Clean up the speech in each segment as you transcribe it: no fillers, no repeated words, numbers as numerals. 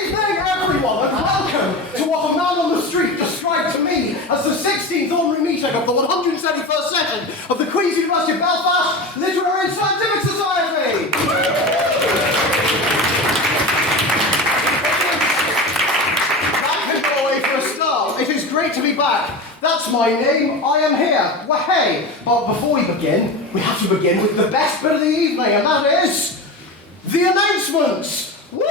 evening, everyone, and welcome to what a man on the street described to me as the 16th ordinary meeting of the 171st session of the Queen's University of Belfast Literary and Scientific Society. That can go away for a start. It is great to be back. That's my name. I am here. Wahey. But before we begin, we have to begin with the best bit of the evening, and that is the announcements. Woo!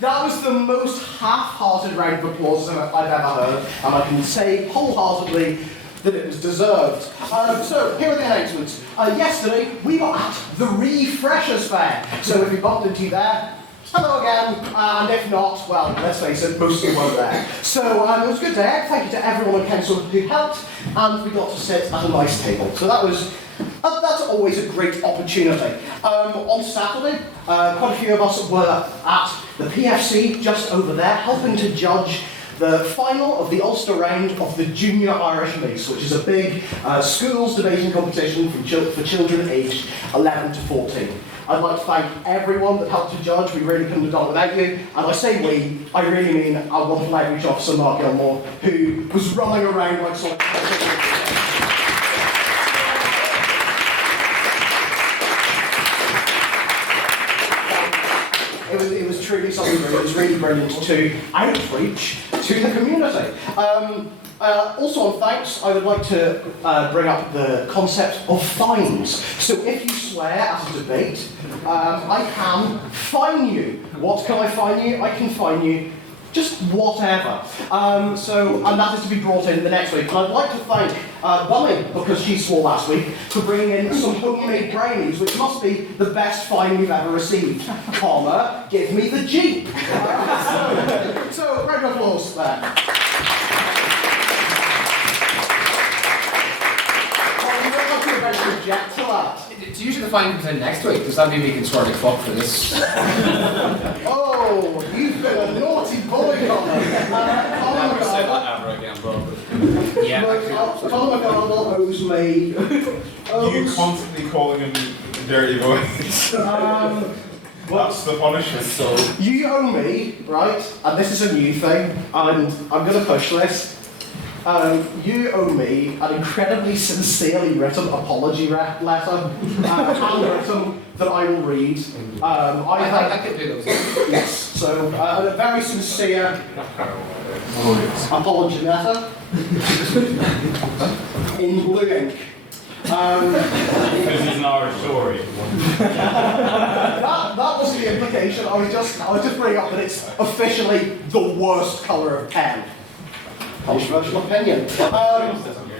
That was the most half-hearted round of applause I've ever heard, and I can say wholeheartedly that it was deserved. So, here are the announcements. Yesterday, we were at the Refreshers Fair. So if we bumped into you there, hello again, and if not, well, let's face it, most of you weren't there. So it was a good day. Thank you to everyone on council who helped, and we got to sit at a nice table. So that's always a great opportunity. On Saturday, quite a few of us were at the PFC just over there, helping to judge the final of the Ulster round of the Junior Irish Mace, which is a big schools debating competition for children aged 11 to 14. I'd like to thank everyone that helped to judge. We really couldn't have done it without you. And I say we, I really mean our wonderful outreach officer, Mark Gilmore, who was running around like sort of... It was truly something brilliant. It was really brilliant to outreach to the community. Also on thanks, I would like to bring up the concept of fines. So if you swear at a debate, I can fine you. What can I fine you? I can fine you just whatever. And that is to be brought in the next week. And I'd like to thank Bunny, because she swore last week, for bringing in some homemade brownies, which must be the best fine we've ever received. Comma, give me the Jeep. So round of applause there. Reject to that. It's usually the fine comes in next week. Does that mean we can swear like fuck for this? Oh, you've been a naughty boy, Connor. Never say that ever again, bro. Yeah. Connor McDonald owes me. You constantly calling him dirty boys. What's the punishment? So You owe me, right? And this is a new thing, and I'm going to push this. You owe me an incredibly sincerely written apology letter, handwritten, that I will read. I could do those. Yes, so a very sincere apology letter in blue ink. Because he's an Irish story. That wasn't the implication. I was just bringing up that it's officially the worst colour of pen. Controversial opinion.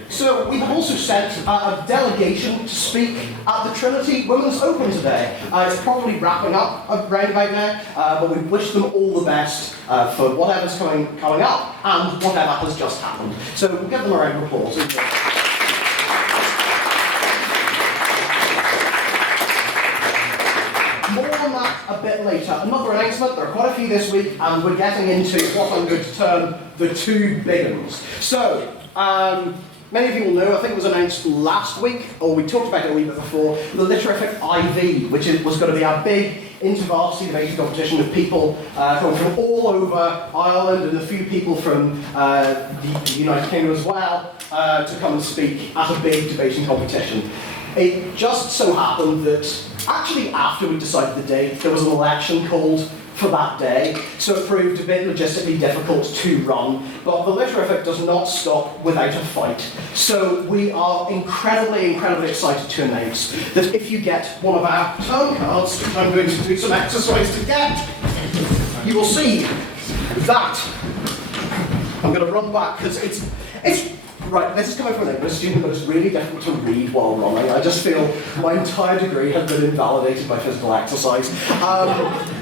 So we've also sent a delegation to speak at the Trinity Women's Open today. It's probably wrapping up around about now, but we wish them all the best for whatever's coming up and whatever has just happened. So we'll give them a round of applause. More on that a bit later. Another announcement, there are quite a few this week, and we're getting into what I'm going to term the two big ones. So, many of you will know, I think it was announced last week, or we talked about it a wee bit before, the Litterific IV, which was going to be our big inter-varsity debating competition with people coming from all over Ireland and a few people from the United Kingdom as well to come and speak at a big debating competition. It just so happened that actually after we decided the date, there was an election called for that day, so it proved a bit logistically difficult to run, but the Litterific does not stop without a fight. So we are incredibly excited to announce that if you get one of our turn cards, which I'm going to do some exercise to get, you will see that. I'm going to run back, because it's right, this is coming from an English student, but it's really difficult to read while running. I just feel my entire degree has been invalidated by physical exercise.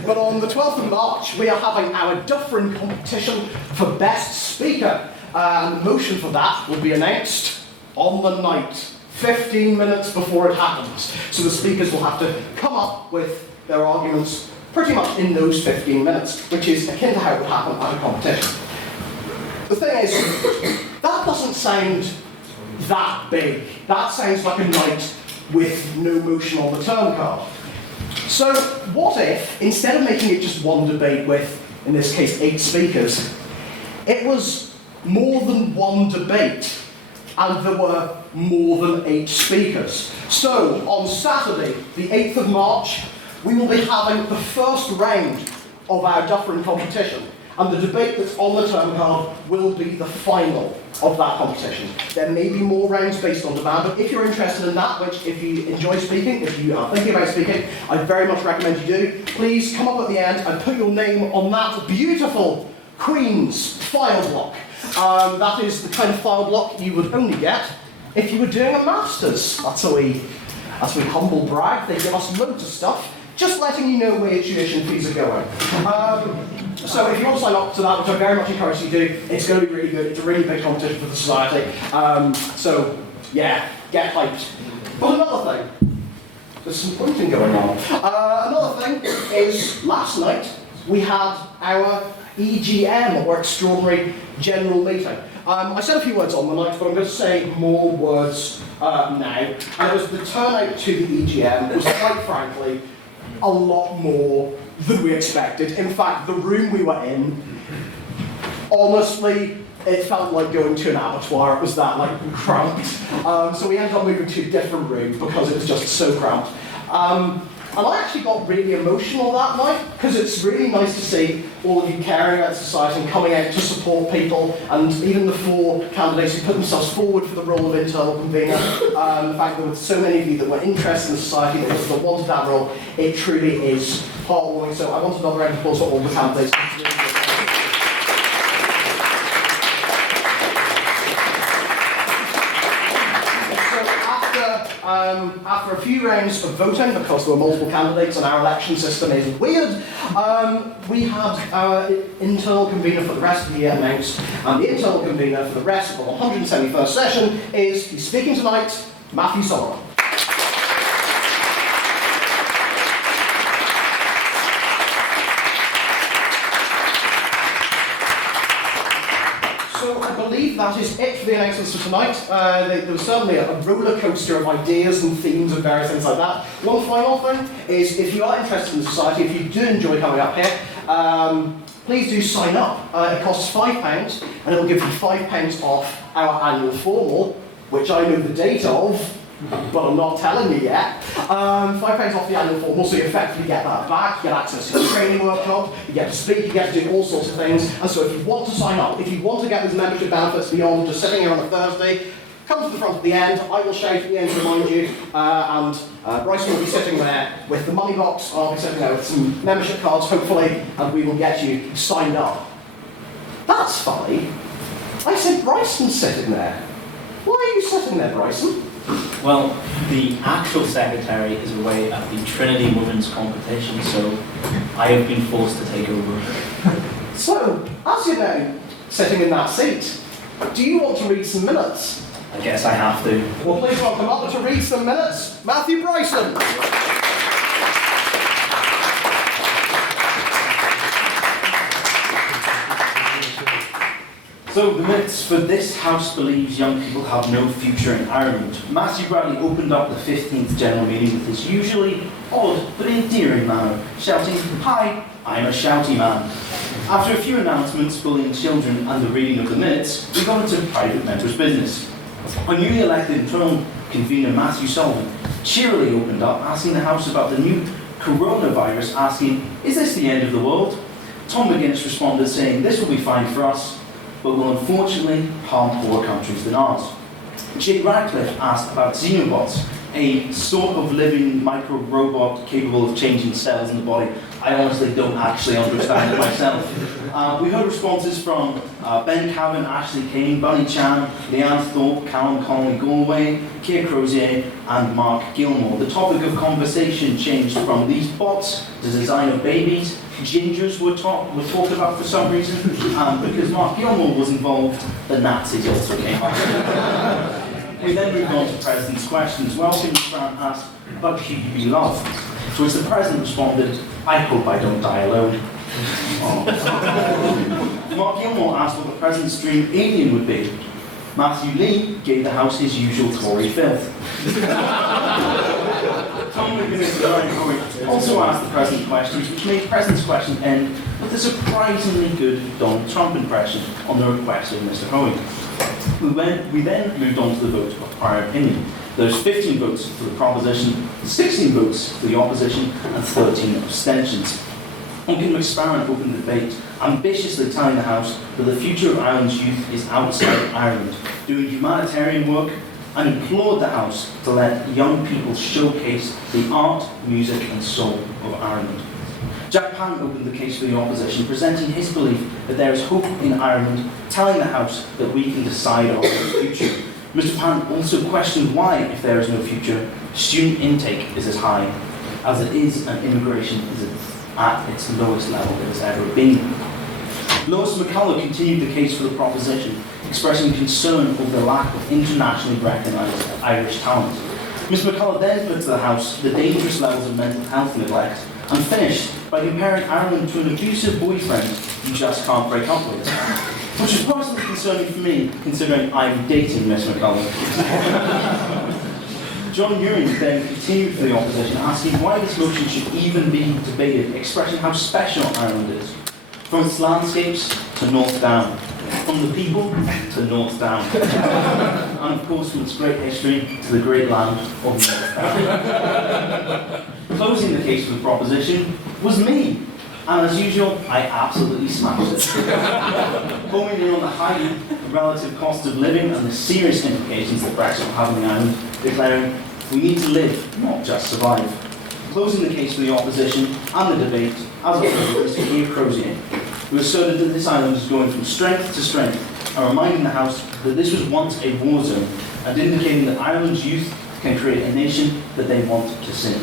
But on the 12th of March, we are having our Dufferin competition for Best Speaker. And the motion for that will be announced on the night, 15 minutes before it happens. So the speakers will have to come up with their arguments pretty much in those 15 minutes, which is akin to how it would happen at a competition. The thing is, that doesn't sound that big. That sounds like a night with no motion on the term card. So what if, instead of making it just one debate with, in this case, 8 speakers, it was more than one debate and there were more than 8 speakers? So on Saturday, the 8th of March, we will be having the first round of our Dufferin competition, and the debate that's on the term card will be the final of that competition. There may be more rounds based on demand, but if you're interested in that, which if you enjoy speaking, if you are thinking about speaking, I very much recommend you do, please come up at the end and put your name on that beautiful Queen's file block. That is the kind of file block you would only get if you were doing a master's. That's a wee humble brag. They give us loads of stuff, just letting you know where your tuition fees are going. So if you want to sign up to that, which I very much encourage you to do, it's going to be really good. It's a really big competition for the society. So yeah, get hyped. But another thing, there's some pointing going on. Another thing is, last night we had our EGM, or Extraordinary General Meeting. I said a few words on the night, but I'm going to say more words now. And it was the turnout to the EGM was, quite frankly, a lot more than we expected. In fact, the room we were in, honestly, it felt like going to an abattoir. It was that cramped. So we ended up moving to a different room because it was just so cramped. And I actually got really emotional that night because it's really nice to see all of you caring about society and coming out to support people, and even the 4 candidates who put themselves forward for the role of internal convener. The fact that there were so many of you that were interested in society, that wanted that role, it truly is heartwarming. So I want another round of applause for all the candidates. After a few rounds of voting, because there were multiple candidates and our election system is weird, we had our internal convener for the rest of the year announced, and the internal convener for the rest of the 171st session is, he's speaking tonight, Matthew Solomon. So I believe that is it for the announcements for tonight. There was certainly a roller coaster of ideas and themes and various things like that. One final thing is, if you are interested in society, if you do enjoy coming up here, please do sign up. It costs £5, and it will give you £5 off our annual formal, which I know the date of, but I'm not telling you yet. £5 off the annual formal, so you effectively get that back, you get access to the training workshop, you get to speak, you get to do all sorts of things. And so if you want to sign up, if you want to get these membership benefits beyond just sitting here on a Thursday, come to the front at the end, I will shout at the end to remind you, and Bryce will be sitting there with the money box, I'll be sitting there with some membership cards, hopefully, and we will get you signed up. That's funny. I said Bryson's sitting there. Why are you sitting there, Bryson? Well, the actual secretary is away at the Trinity Women's Competition, so I have been forced to take over. So, as you're now sitting in that seat, do you want to read some minutes? I guess I have to. Well, please welcome up to read some minutes, Matthew Bryson. So, the minutes for this House believes young people have no future in Ireland. Matthew Bradley opened up the 15th General Meeting with his usually odd but endearing manner, shouting, "Hi, I'm a shouty man." After a few announcements, bullying children and the reading of the minutes, we got into private members' business. Our newly elected internal convener, Matthew Sullivan, cheerily opened up, asking the House about the new coronavirus, asking, "Is this the end of the world?" Tom McGuinness responded saying, "This will be fine for us, but will unfortunately harm poorer countries than ours." Jay Radcliffe asked about xenobots, a sort of living micro-robot capable of changing cells in the body. I honestly don't actually understand it myself. We heard responses from Ben Cavan, Ashley Kane, Bunny Chan, Leanne Thorpe, Callum Connolly Galway, Keir Crozier, and Mark Gilmore. The topic of conversation changed from these bots to designer babies. Gingers were talked about for some reason, and because Mark Gilmore was involved, the Nazis also came up. We then moved on to President's questions. Welcome Grant asked, "But who do you love?" To which the President responded, "I hope I don't die alone." Oh. Mark Gilmore asked what the President's dream alien would be. Matthew Lee gave the House his usual Tory filth. Tom McGuinness and Ryan Hoey also asked the President questions, which made the President's question end with a surprisingly good Donald Trump impression on the request of Mr. Hoey. We then moved on to the vote of prior opinion. There's 15 votes for the proposition, 16 votes for the opposition, and 13 abstentions. Duncan McSparran opened the debate, ambitiously telling the House that the future of Ireland's youth is outside Ireland, doing humanitarian work, and implored the House to let young people showcase the art, music and soul of Ireland. Jack Pan opened the case for the opposition, presenting his belief that there is hope in Ireland, telling the House that we can decide our own future. Mr. Pan also questioned why, if there is no future, student intake is as high as it is and immigration is at its lowest level it has ever been. Lois McCullough continued the case for the proposition, expressing concern over the lack of internationally recognised Irish talent. Ms McCullough then put to the House the dangerous levels of mental health neglect and finished by comparing Ireland to an abusive boyfriend you just can't break up with. Which is personally concerning for me, considering I'm dating Ms McCullough. John Ewing then continued for the opposition, asking why this motion should even be debated, expressing how special Ireland is. From its landscapes to North Down, from the people to North Down, and of course from its great history to the great land of North Down. Closing the case for the proposition was me. And as usual, I absolutely smashed it. Homing in on the high relative cost of living and the serious implications that Brexit will have on the island, declaring, we need to live, not just survive. Closing the case for the opposition and the debate, as always, was Keir Crozier, who asserted that this island is going from strength to strength, and reminding the House that this was once a war zone, and indicating that Ireland's youth can create a nation that they want to see.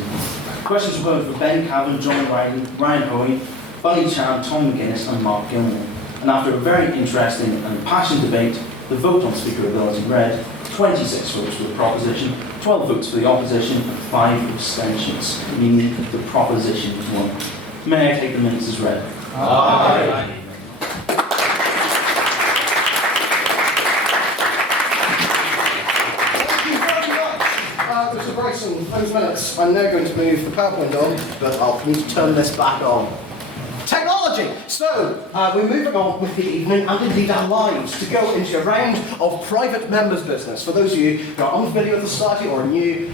Questions were heard for Ben Cavan, John Riley, Ryan Hoey, Bunny Chan, Tom McGuinness and Mark Gilmore. And after a very interesting and passionate debate, the vote on speakerability read 26 votes for the proposition, 12 votes for the opposition and 5 abstentions, meaning the proposition won. May I take the minutes as read? Aye. Mr. Bryson, those minutes. I'm now going to move the PowerPoint on, but I'll need to turn this back on. Technology! So, we're moving on with the evening and indeed our lives to go into a round of private members' business. For those of you who are unfamiliar with the society or new,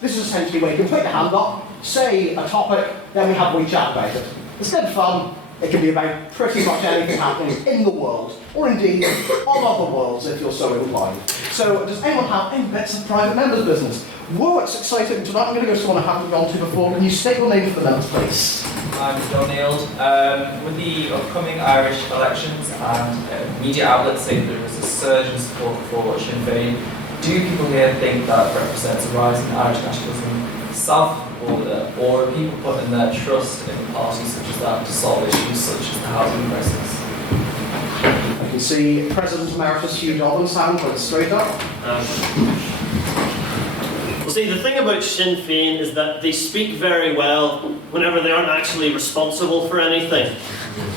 this is essentially where you can put your hand up, say a topic, then we have a wee chat about it. It's good fun. It can be about pretty much anything happening in the world, or indeed on other worlds if you're so inclined. So, does anyone have any bits of private members' business? Whoa, it's exciting. Tonight I'm going to go to someone I haven't gone to before. Can you state your name for the minutes, please? I'm Phil Neild. With the upcoming Irish elections and media outlets say there is a surge in support for Sinn Féin, do people here think that represents a rise in Irish nationalism south of the border, or are people putting their trust in parties such as that to solve issues such as the housing crisis? I can see President Emeritus Hugh Dobbin's hand put straight up. Well, see, the thing about Sinn Féin is that they speak very well whenever they aren't actually responsible for anything.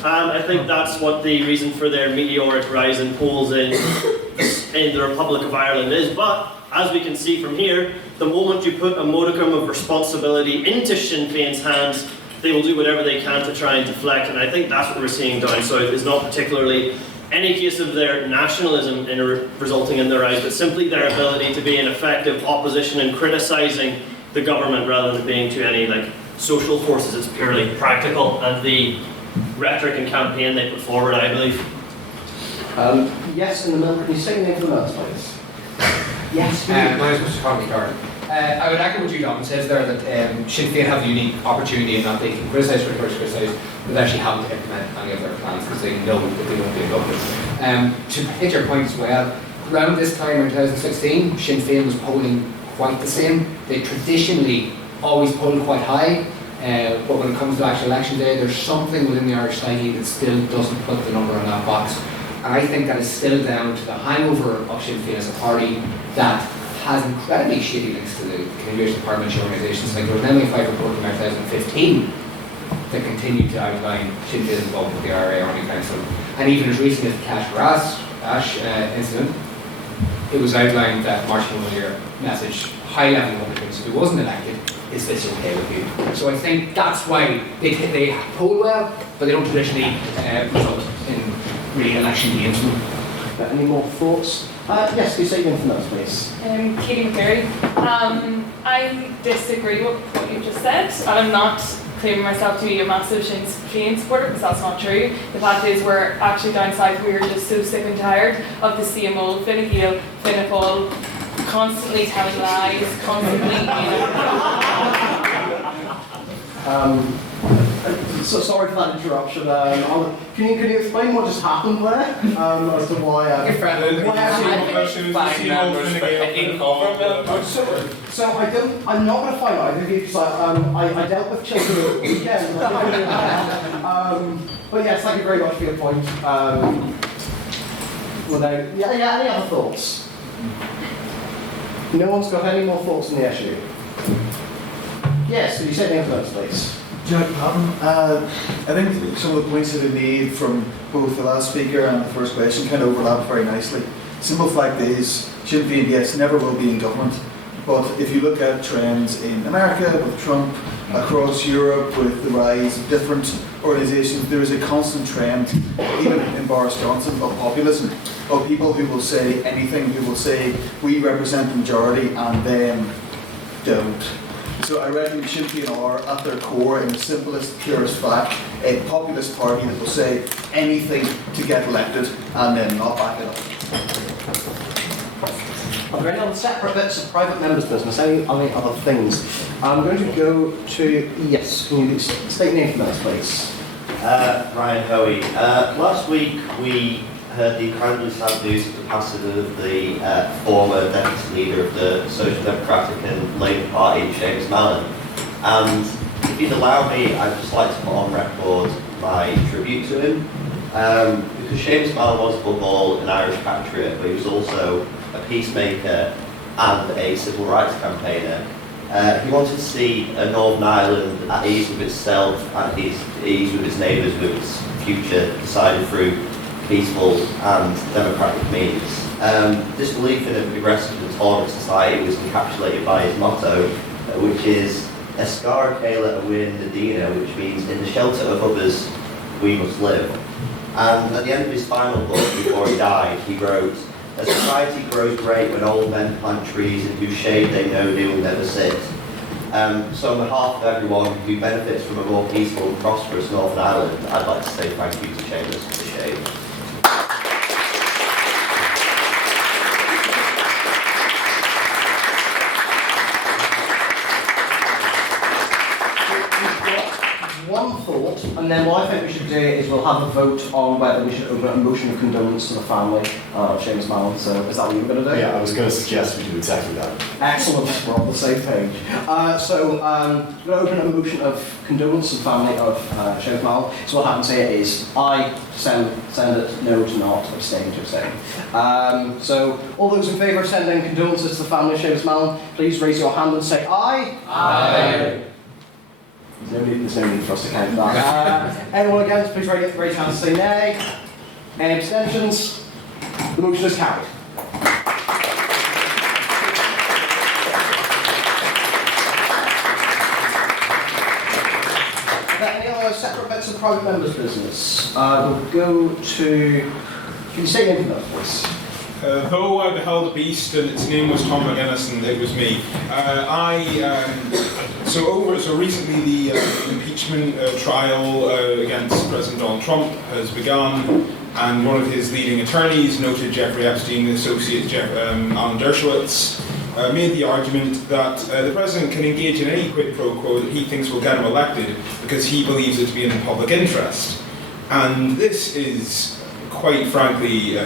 I think that's what the reason for their meteoric rise in polls in the Republic of Ireland is. But, as we can see from here, the moment you put a modicum of responsibility into Sinn Féin's hands, they will do whatever they can to try and deflect. And I think that's what we're seeing down south, is not particularly any case of their nationalism resulting in their rise, but simply their ability to be an effective opposition and criticising the government rather than being to any social forces. It's purely practical, and the rhetoric and campaign they put forward, I believe. Yes, in the middle. Can you say your name for the minutes, please? Yes, My name is Mr. Conley Carter. I would echo what Hugh Dobbin says there, that Sinn Féin have a unique opportunity in that they can criticise, but actually haven't implemented any of their plans because they know that they won't be in government. To hit your point as well, around this time in 2016, Sinn Féin was polling quite the same. They traditionally always polled quite high, but when it comes to actual election day, there's something within the Irish psyche that still doesn't put the number on that box. And I think that is still down to the hangover of Sinn Féin as a party that has incredibly shitty links to the continuation of parliamentary organisations. Like there was an MA5 report from 2015 that continued to outline Sinn Féin's involvement with the IRA Army Council. And even as recently as the Cash Ash incident, it was outlined that Martin O'Leary message high level Republicans, if he wasn't elected, is this okay with you? So I think that's why they poll well, but they don't traditionally result in really election gains. Any more thoughts? Yes, please state your name for those, please. Katie McCary. I disagree with what you just said, and I'm not claiming myself to be a massive Sinn Féin supporter because that's not true. The fact is, we're actually down south, we're just so sick and tired of the same old Fine Gael, Fianna Fáil, constantly telling lies, constantly, So sorry for that interruption. Can you explain what just happened there? As to why? So I'm not going to find either of you because I dealt with children at the weekend. But yes, thank you very much for your point. Any other thoughts? No one's got any more thoughts on the issue? Yes, could you say the influence, please? Jack Patton, I think some of the points that are made from both the last speaker and the first question kind of overlap very nicely. Simple fact is, Sinn Féin, yes, never will be in government. But if you look at trends in America with Trump, across Europe with the rise of different organisations, there is a constant trend, even in Boris Johnson, of populism, of people who will say anything, who will say, we represent the majority, and then don't. So I reckon Sinn Féin are, at their core, in the simplest, purest fact, a populist party that will say anything to get elected and then not back it up. Are there any other separate bits of private members' business? Any other things? I'm going to go to, yes, can you state your name for that, please? Ryan Hoey. Last week we heard the incredibly sad news of the passing of the former deputy leader of the Social Democratic and Labour Party, Seamus Mallon. And if you'd allow me, I'd just like to put on record my tribute to him. Because Seamus Mallon was above all an Irish patriot, but he was also a peacemaker and a civil rights campaigner. He wanted to see a Northern Ireland at ease with itself, at ease with its neighbours, with its future decided through peaceful and democratic means. This belief in a progressive and tolerant society was encapsulated by his motto, which is Escar Céile Win Nadina, which means in the shelter of others we must live. And at the end of his final book, before he died, he wrote, "A society grows great when old men plant trees in whose shade they know they will never sit." So on behalf of everyone who benefits from a more peaceful and prosperous Northern Ireland, I'd like to say thank you to Seamus for the shade. One thought, and then what I think we should do is we'll have a vote on whether we should open a motion of condolence to the family of Seamus Mallon. So is that what you were going to do? Yeah, I was going to suggest we do exactly that. Excellent, we're on the same page. We're going to open a motion of condolence to the family of Seamus Mallon. So what happens here is I send it, no to not, abstain to abstain. So all those in favour of sending condolences to the family of Seamus Mallon, please raise your hand and say aye. Aye. There's no need for us to count that. Anyone against, please raise your hand and say nay. Any abstentions? The motion is carried. Any other separate bits of private members' business? We'll go to. Can you say your name for that, please? Though I beheld a beast and its name was Tom McGuinness and it was me. So recently the impeachment trial against President Donald Trump has begun, and one of his leading attorneys, noted Jeffrey Epstein associate Alan Dershowitz, made the argument that the president can engage in any quid pro quo that he thinks will get him elected because he believes it to be in the public interest. And this is, quite frankly,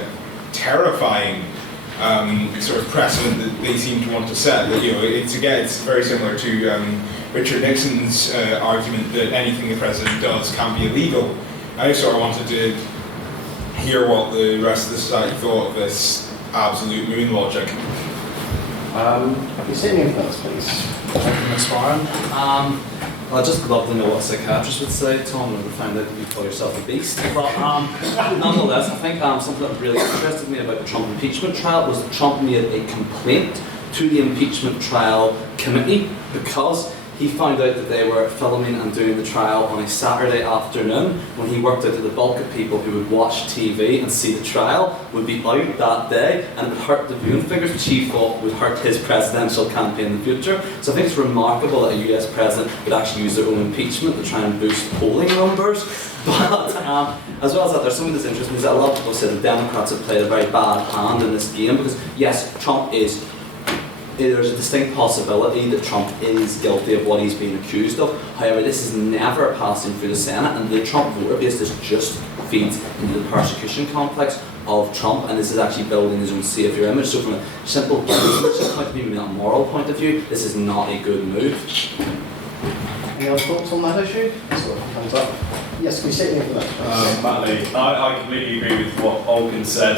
terrifying sort of precedent that they seem to want to set. That, it's very similar to Richard Nixon's argument that anything the president does can't be illegal. I sort of wanted to hear what the rest of the society thought of this absolute moon logic. Can you say anything else, please? Ms. Warren. I'd just love to know what a psychiatrist would say, Tom, when we find out that you call yourself a beast. But nonetheless, I think something that really interested me about the Trump impeachment trial was that Trump made a complaint to the impeachment trial committee because he found out that they were filming and doing the trial on a Saturday afternoon when he worked out that the bulk of people who would watch TV and see the trial would be out that day, and it would hurt the viewing figures, which he thought would hurt his presidential campaign in the future. So I think it's remarkable that a US president would actually use their own impeachment to try and boost polling numbers. But as well as that, there's something that's interesting is that a lot of people say the Democrats have played a very bad hand in this game because yes, there's a distinct possibility that Trump is guilty of what he's being accused of. However, this is never passing through the Senate, and the Trump voter base just feeds into the persecution complex of Trump, and this is actually building his own saviour image. So from a simple business point of view, maybe not a moral point of view, this is not a good move. Any other thoughts on that issue? So, hands up. Yes, can you say anything for that? Matt Lee, I completely agree with what Olgan said.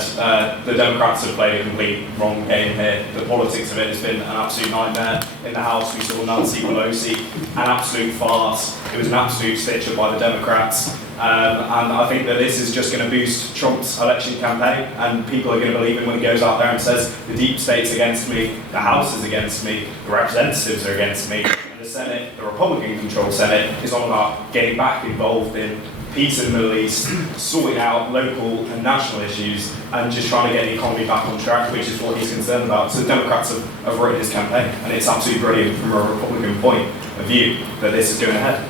The Democrats have played a complete wrong game here. The politics of it has been an absolute nightmare. In the House, we saw Nancy Pelosi, an absolute farce. It was an absolute stitch-up by the Democrats. And I think that this is just going to boost Trump's election campaign, and people are going to believe him when he goes out there and says, the deep state's against me, the House is against me, the representatives are against me. The Senate, the Republican-controlled Senate, is all about getting back involved in peace in the Middle East, sorting out local and national issues, and just trying to get the economy back on track, which is what he's concerned about. So the Democrats have written his campaign, and it's absolutely brilliant from a Republican point of view that this is going ahead.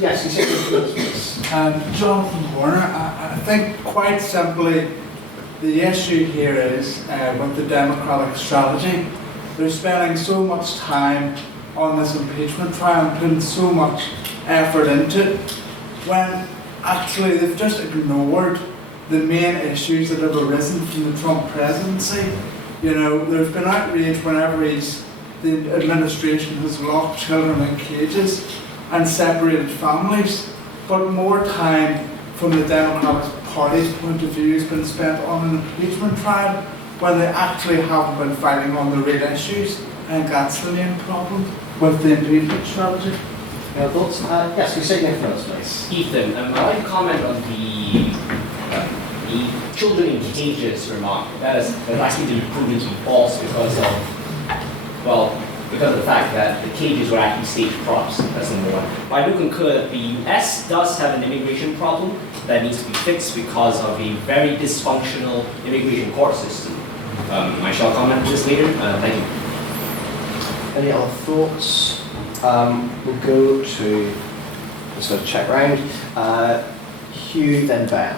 Yes, you said Jonathan Horner, I think quite simply the issue here is with the Democratic strategy. They're spending so much time on this impeachment trial and putting so much effort into it, when actually they've just ignored the main issues that have arisen from the Trump presidency. You know, there's been outrage whenever the administration has locked children in cages and separated families, but more time from the Democratic Party's point of view has been spent on an impeachment trial when they actually haven't been fighting on the real issues. I think that's the main problem with the impeachment strategy. Any thoughts? Yes, we say anything else, please. Ethan, I'd like to comment on the children in cages remark. That has actually been proven to be false because of the fact that the cages were actually stage props. That's number one. But I do concur that the US does have an immigration problem that needs to be fixed because of a very dysfunctional immigration court system. I shall comment on this later. Thank you. Any other thoughts? We'll go to the sort of check round. Hugh, then Ben.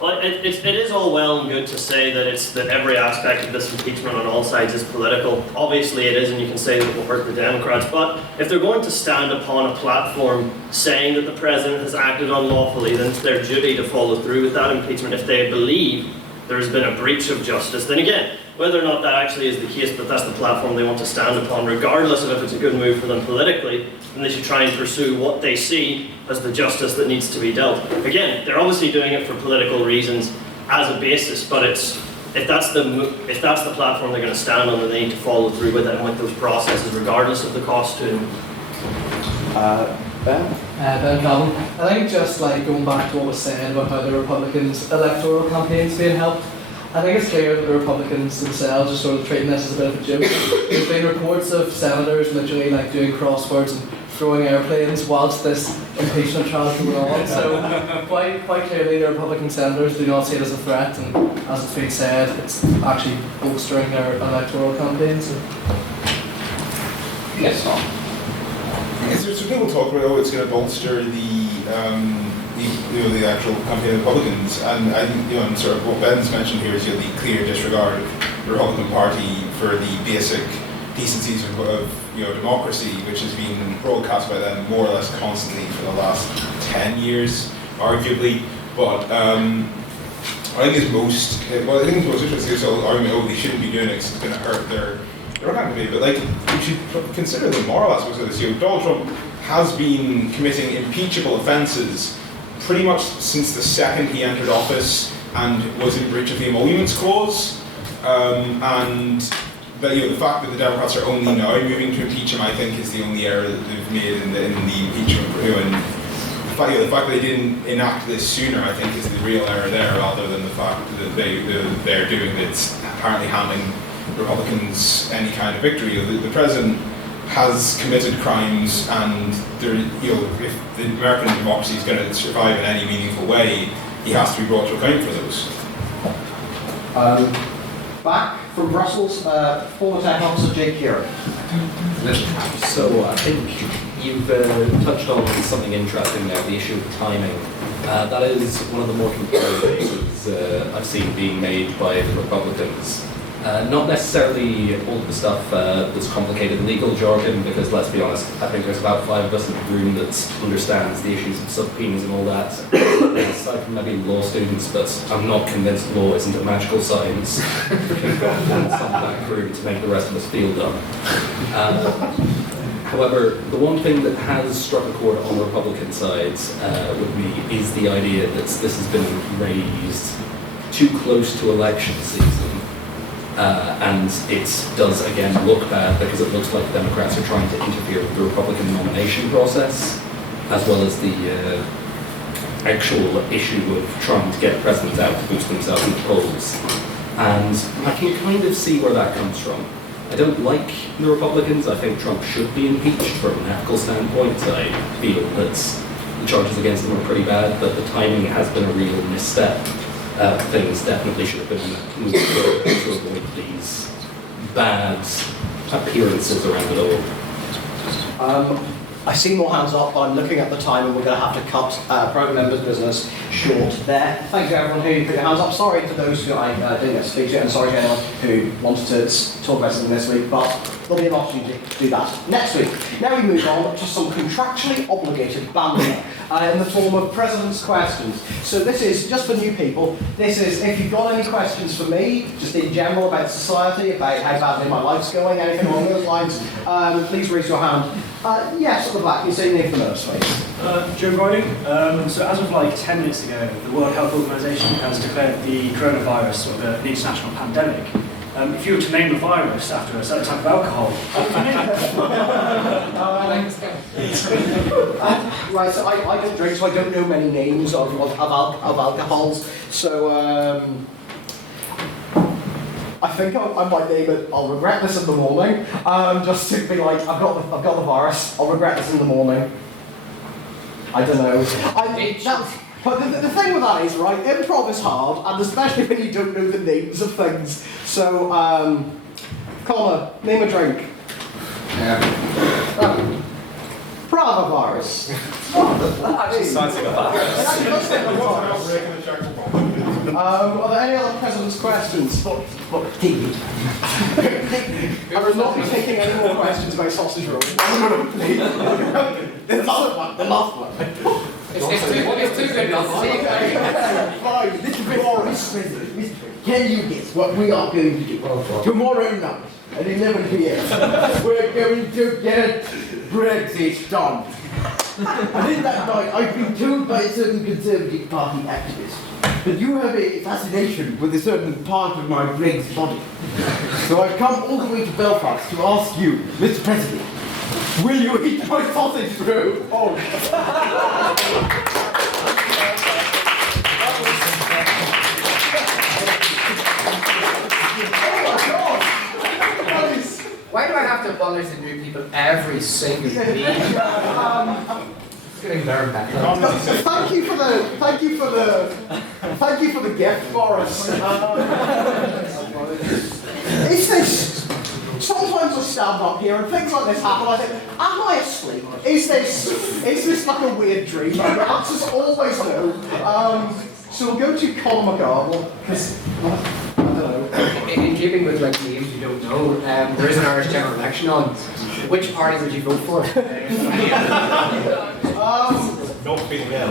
Well, it is all well and good to say that every aspect of this impeachment on all sides is political. Obviously it is, and you can say that it will hurt the Democrats, but if they're going to stand upon a platform saying that the president has acted unlawfully, then it's their duty to follow through with that impeachment. If they believe there's been a breach of justice, then again, whether or not that actually is the case, but that's the platform they want to stand upon, regardless of if it's a good move for them politically, then they should try and pursue what they see as the justice that needs to be dealt. Again, they're obviously doing it for political reasons as a basis, but if that's the platform they're going to stand on, then they need to follow through with it and with those processes, regardless of the cost to them. Ben Calvin. I think just like going back to what was said about how the Republicans' electoral campaigns being helped, I think it's clear that the Republicans themselves are sort of treating this as a bit of a joke. There's been reports of senators literally like doing crosswords and throwing airplanes whilst this impeachment trial is going on. So quite clearly the Republican senators do not see it as a threat, and as it's been said, it's actually bolstering their electoral campaigns. So. Yes, Tom. So people talk about, oh, it's going to bolster the actual campaign of Republicans, and sort of what Ben's mentioned here is the clear disregard of the Republican Party for the basic decencies of democracy, which has been broadcast by them more or less constantly for the last 10 years, arguably. But I think it's most interesting is the argument, oh, they shouldn't be doing it, it's going to hurt their campaign. But you should consider the moral aspects of this. Donald Trump has been committing impeachable offences pretty much since the second he entered office and was in breach of the Emoluments Clause. And the fact that the Democrats are only now moving to impeach him, I think, is the only error that they've made in the impeachment. And the fact that they didn't enact this sooner, I think, is the real error there, rather than the fact that they're doing it's apparently handing Republicans any kind of victory. The president has committed crimes, and if the American democracy is going to survive in any meaningful way, he has to be brought to account for those. Back from Brussels, former tech officer Jake Kieran. So I think you've touched on something interesting there, the issue of timing. That is one of the more compelling cases I've seen being made by the Republicans. Not necessarily all of the stuff that's complicated legal jargon, because let's be honest, I think there's about 5 of us in the room that understands the issues of subpoenas and all that, aside from maybe law students, but I'm not convinced law isn't a magical science in some back room to make the rest of us feel dumb. However, the one thing that has struck a chord on the Republican side with me is the idea that this has been raised too close to election season. And it does again look bad because it looks like the Democrats are trying to interfere with the Republican nomination process, as well as the actual issue of trying to get presidents out to boost themselves in the polls. And I can kind of see where that comes from. I don't like the Republicans. I think Trump should be impeached from an ethical standpoint. I feel that the charges against him are pretty bad, but the timing has been a real misstep. Things definitely should have been moved forward to avoid these bad appearances around it all. I see more hands up, but I'm looking at the time and we're going to have to cut private members' business short there. Thank you everyone who put your hands up. Sorry to those who I didn't get to speak to, and sorry to anyone who wanted to talk about something this week, but there'll be an opportunity to do that next week. Now we move on to some contractually obligated banter in the form of President's Questions. So this is, just for new people, this is if you've got any questions for me, just in general about society, about how badly my life's going, anything along those lines, please raise your hand. Yes, at the back, you say your name for those, please. Joe Briding. So as of like 10 minutes ago, the World Health Organization has declared the coronavirus an international pandemic. If you were to name the virus after a certain type of alcohol, what would you name it? Right, so I don't drink, so I don't know many names of alcohols. So I think I might name it, I'll regret this in the morning. Just to be like, I've got the virus, I'll regret this in the morning. I don't know. But the thing with that is, right, improv is hard, and especially when you don't know the names of things. So, Connor, name a drink. Prava virus. Actually sounds like a virus. Are there any other President's Questions? But I will not be taking any more questions about sausage rolls. The last one. It's too good not to see. Fine, Mr. President, can you guess what we are going to do tomorrow night at 11 p.m? We're going to get Brexit done. And in that night, I've been told by a certain Conservative Party activist that you have a fascination with a certain part of my brain's body. So I've come all the way to Belfast to ask you, Mr. President, will you eat my sausage roll? Oh. Why do I have to apologize to new people every single week? It's getting very bad. Thank you for the gift, Boris. Is this? Sometimes I stand up here and things like this happen. I think, am I asleep? Is this like a weird dream? The answer's always no. So we'll go to Colin McGarville because. In keeping with like names you don't know, there is an Irish general election on. Which party would you vote for?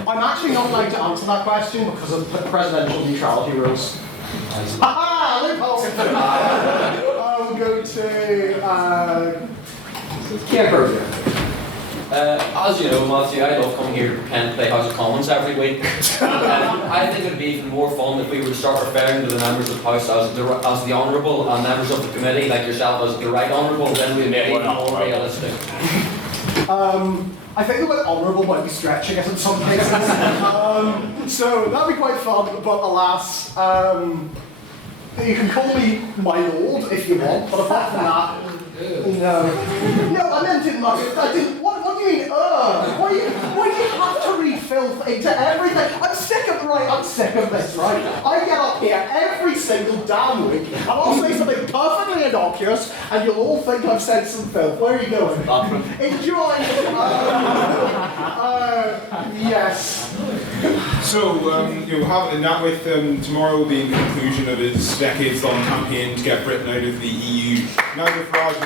I'm actually not allowed to answer that question because of presidential neutrality rules. Haha, loophole! We'll go to Keir Berger. As you know, Matthew, I love coming here to pretend to play House of Commons every week. I think it would be even more fun if we were to start referring to the members of the House as the Honourable and members of the committee, like yourself, as the Right Honourable, then we'd be even more realistic. I think the word honourable might be stretching it in some cases. So that'd be quite fun, but alas, you can call me my lord if you want, but apart from that, no, I meant it much. I didn't. What do you mean? Why do you have to read filth into everything? I'm sick of this. Right? I get up here every single damn week, and I'll say something perfectly innocuous, and you'll all think I've said some filth. Where are you going? Enjoy. Yes. So you'll have, and that with tomorrow being the conclusion of his decades-long campaign to get Britain out of the EU. Nigel Farage was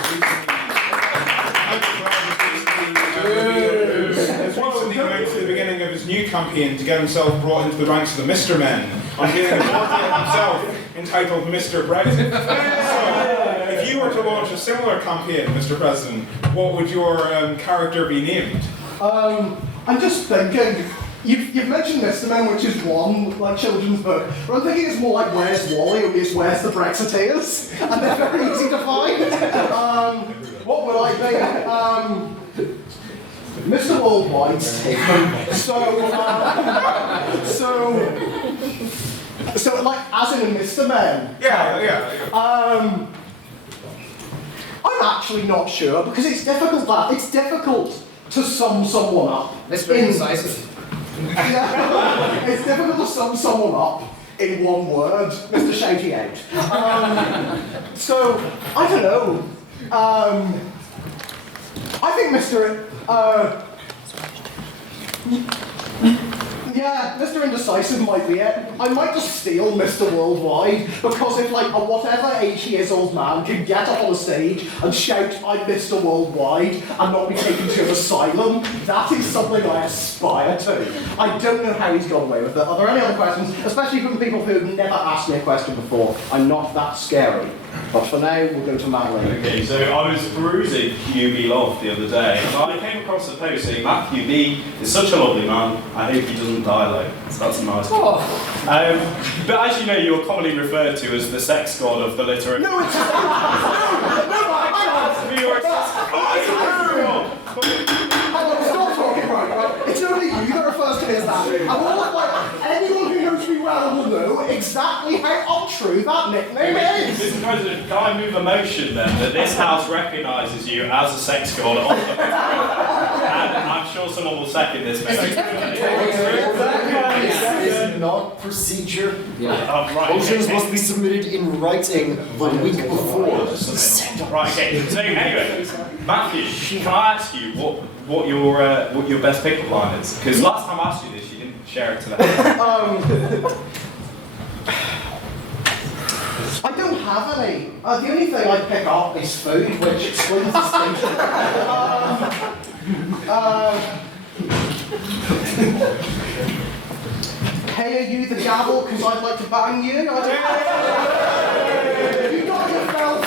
recently announced at the beginning of his new campaign to get himself brought into the ranks of the Mr. Men, unveiling a portrait himself entitled Mr. Brexit. So, if you were to launch a similar campaign, Mr. President, what would your character be named? I'm just thinking. You've mentioned Mr. Men, which is one like children's book, but I'm thinking it's more like Where's Wally or it's Where's the Brexiteers, and they're very easy to find. What would I be? Mr. Worldwide's taken. So like as in a Mr. Men. Yeah. I'm actually not sure because it's difficult. It's difficult to sum someone up. Mr. Indecisive. Yeah, it's difficult to sum someone up in one word, Mr. Shouty Out. So, I don't know. I think Mr. Yeah, Mr. Indecisive might be it. I might just steal Mr. Worldwide, because if like a whatever 80-year-old man can get up on a stage and shout, I'm Mr. Worldwide, and not be taken to an asylum, that is something I aspire to. I don't know how he's got away with it. Are there any other questions? Especially from people who have never asked me a question before. I'm not that scary. But for now, we'll go to Madeline. Okay, so I was perusing QB Love the other day, and I came across a post saying Matthew B is such a lovely man, I hope he doesn't die alone. So that's a nice one. But as you know, you're commonly referred to as the sex god of the literary... No, it's not! Stop talking right. It's only you that refers to me as that. And all of anyone who knows me well will know exactly how untrue that nickname is. Mr. President, can I move a motion then that this House recognises you as a sex god of the and I'm sure someone will second this motion. That is not procedure. Right, Motions okay. must be submitted in writing the week before. Right, okay. So anyway, Matthew, can I ask you what your best pickup line is? Because last time I asked you this, you didn't share it today. I don't have any. The only thing I pick up is food, which explains the station. Hey, are you the gavel? Because I'd like to bang you. You got your belt.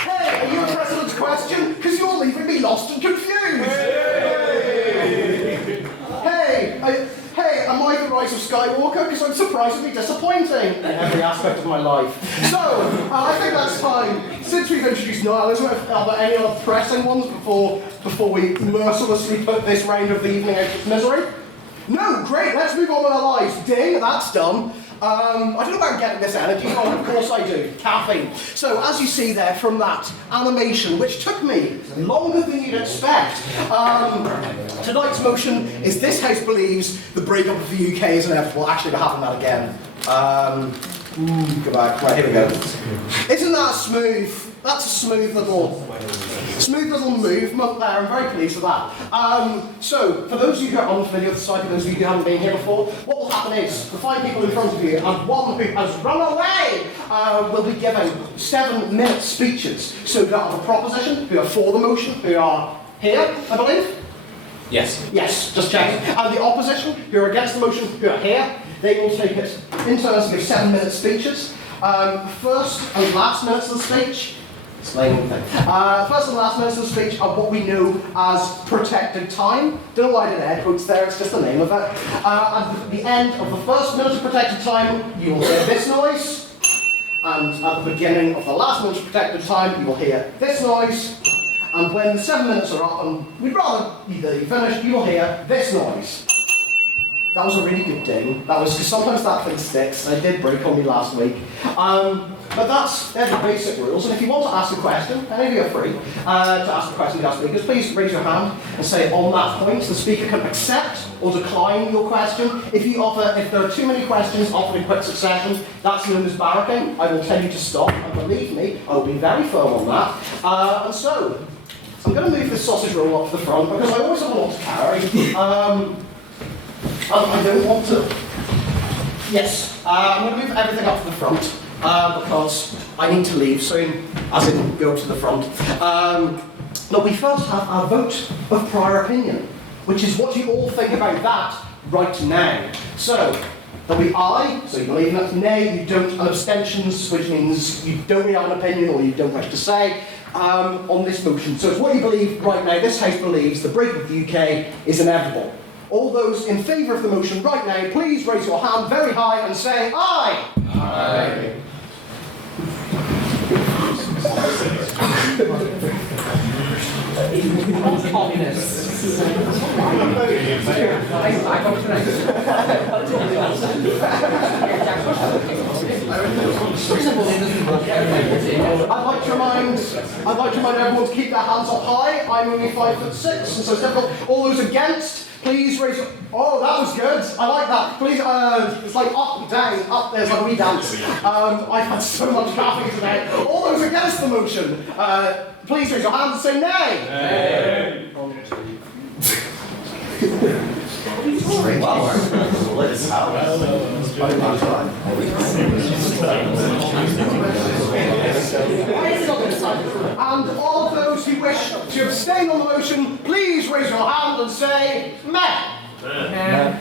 Hey, are you a president's question? Because you're leaving me lost and confused. Hey, am I the Rise of Skywalker? Because I'm surprisingly disappointing in every aspect of my life. So, I think that's fine. Since we've introduced nihilism, are there any other pressing ones before we mercilessly put this round of the evening out of misery? No, great, let's move on with our lives. Ding, that's done. I don't know where I'm getting this energy from, of course I do. Caffeine. So, as you see there from that animation, which took me longer than you'd expect, tonight's motion is this House believes the breakup of the UK is inevitable. Actually, we're having that again. Go back. Right, here we go. Isn't that smooth? That's a smooth little movement there. I'm very pleased with that. So, for those of you who are unfamiliar with the site, for those of you who haven't been here before, what will happen is the 5 people in front of you and one who has run away will be giving 7-minute speeches. So, who have a proposition, who are for the motion, who are here, I believe. Yes. Yes, just checking. And the opposition, who are against the motion, who are here, they will take it in turns to give 7-minute speeches. First and last minutes of the speech. Explaining the thing. First and last minutes of the speech are what we know as protected time. Don't know why I did air quotes there, it's just the name of it. At the end of the first minute of protected time, you will hear this noise. And at the beginning of the last minute of protected time, you will hear this noise. And when the 7 minutes are up, and we'd rather either you finish, you will hear this noise. That was a really good ding. That was because sometimes that thing sticks. And it did break on me last week. But they're the basic rules. And if you want to ask a question, any of you are free to ask a question to our speakers. Please raise your hand and say on that point. The speaker can accept or decline your question. If there are too many questions offered in quick succession, that's known as barracking. I will tell you to stop. And believe me, I will be very firm on that. And so, I'm going to move this sausage roll up to the front because I always have a lot to carry. I don't want to. Yes, I'm going to move everything up to the front because I need to leave soon, as in go to the front. But we first have our vote of prior opinion, which is what you all think about that right now. So, there'll be aye, so you believe in it, nay, you don't, and abstentions, which means you don't really have an opinion or you don't wish to say, on this motion. So it's what you believe right now. This House believes the breakup of the UK is inevitable. All those in favour of the motion right now, please raise your hand very high and say aye. Aye. Communists. I'd like to remind everyone to keep their hands up high. I'm only 5'6", and so it's difficult. All those against, please raise your... Oh, that was good. I like that. Please, it's like up, down, up. There's like a wee dance. I've had so much caffeine today. All those against the motion, please raise your hands and say nay. Nay. And all of those who wish to abstain on the motion, please raise your hand and say meh. Meh.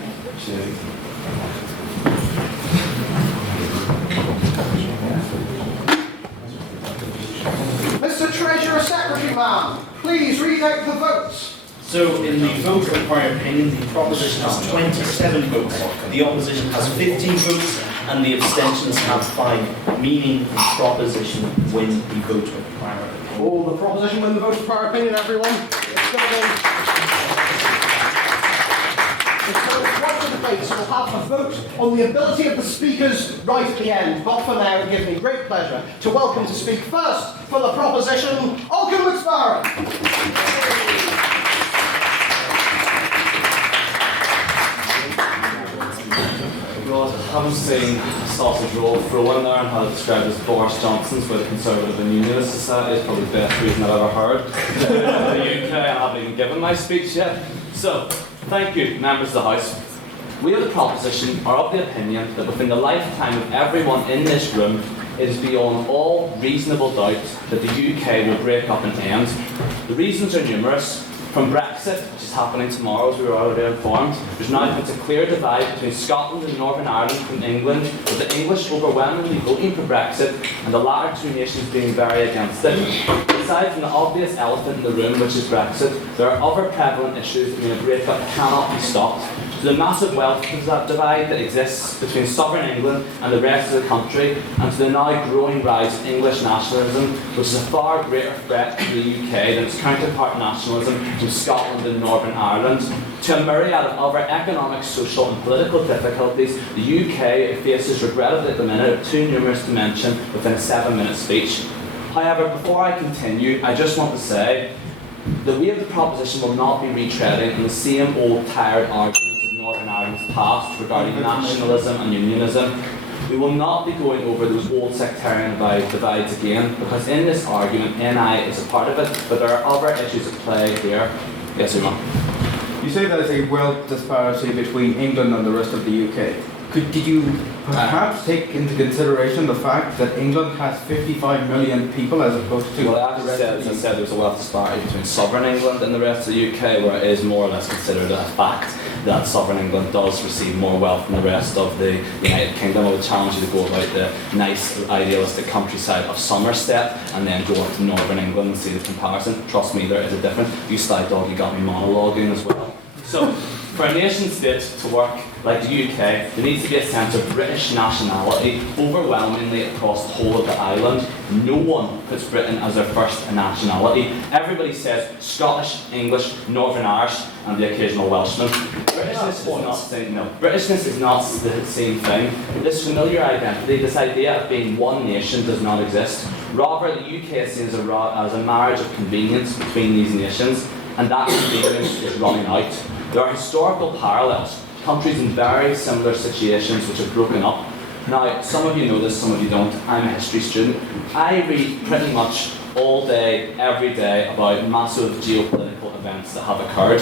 Mr. Treasurer Secretary, ma'am, please read out the votes. So in the vote of prior opinion, the proposition has 27 votes, the opposition has 15 votes, and the abstentions have 5, meaning the proposition win the vote of prior opinion. Oh, the proposition win the vote of prior opinion, everyone. It's going to be... So we'll have a vote on the ability of the speakers right at the end. But for now, it gives me great pleasure to welcome to speak first for the proposition, Alcon McSparrow. I haven't seen sausage roll for a while now and had it described as Boris Johnson's for the Conservative and Unionist Society. It's probably the best reason I've ever heard in the UK, and I haven't even given my speech yet. So, thank you, members of the House. We of the proposition are of the opinion that within the lifetime of everyone in this room, it is beyond all reasonable doubt that the UK will break up and end. The reasons are numerous. From Brexit, which is happening tomorrow as we were already informed, there's now a clear divide between Scotland and Northern Ireland and England, with the English overwhelmingly voting for Brexit and the latter two nations being very against it. Aside from the obvious elephant in the room, which is Brexit, there are other prevalent issues that mean a breakup cannot be stopped. To the massive wealth divide that exists between sovereign England and the rest of the country, and to the now growing rise of English nationalism, which is a far greater threat to the UK than its counterpart nationalism from Scotland and Northern Ireland, to a myriad of other economic, social and political difficulties the UK faces regrettably at the minute are too numerous to mention within a 7-minute speech. However, before I continue, I just want to say that we of the proposition will not be retreading on the same old tired arguments of Northern Ireland's past regarding nationalism and unionism. We will not be going over those old sectarian divides again, because in this argument, NI is a part of it, but there are other issues at play here. Yes, Iman. You say there is a wealth disparity between England and the rest of the UK. Did you perhaps take into consideration the fact that England has 55 million people as opposed to... Well, as I said, there's a wealth disparity between sovereign England and the rest of the UK, where it is more or less considered a fact that sovereign England does receive more wealth than the rest of the United Kingdom. I would challenge you to go about the nice, idealistic countryside of Somerset and then go up to northern England and see the comparison. Trust me, there is a difference. You sly dog, you got me monologuing as well. So, for a nation state to work like the UK, there needs to be a sense of British nationality overwhelmingly across the whole of the island. No one puts Britain as their first nationality. Everybody says Scottish, English, Northern Irish, and the occasional Welshman. Britishness is not the same thing. This familiar identity, this idea of being one nation, does not exist. Rather, the UK is seen as a marriage of convenience between these nations, and that convenience is running out. There are historical parallels, countries in very similar situations which have broken up. Now, some of you know this, some of you don't. I'm a history student. I read pretty much all day, every day about massive geopolitical events that have occurred.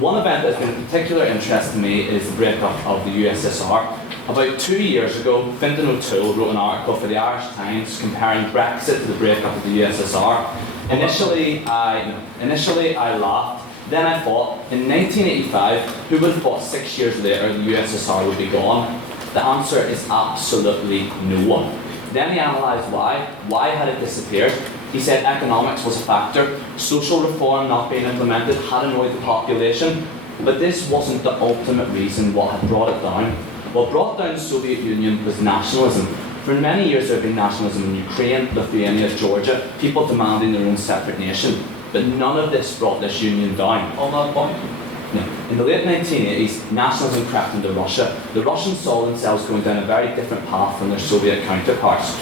One event that's been of particular interest to me is the breakup of the USSR. About 2 years ago, Fintan O'Toole wrote an article for the Irish Times comparing Brexit to the breakup of the USSR. Initially, I laughed. Then I thought, in 1985, who would have thought 6 years later the USSR would be gone? The answer is absolutely no one. Then he analysed why. Why had it disappeared? He said economics was a factor. Social reform not being implemented had annoyed the population. But this wasn't the ultimate reason what had brought it down. What brought down the Soviet Union was nationalism. For many years there had been nationalism in Ukraine, Lithuania, Georgia, people demanding their own separate nation. But none of this brought this union down. On that point? No. In the late 1980s, nationalism crept into Russia. The Russians saw themselves going down a very different path from their Soviet counterparts.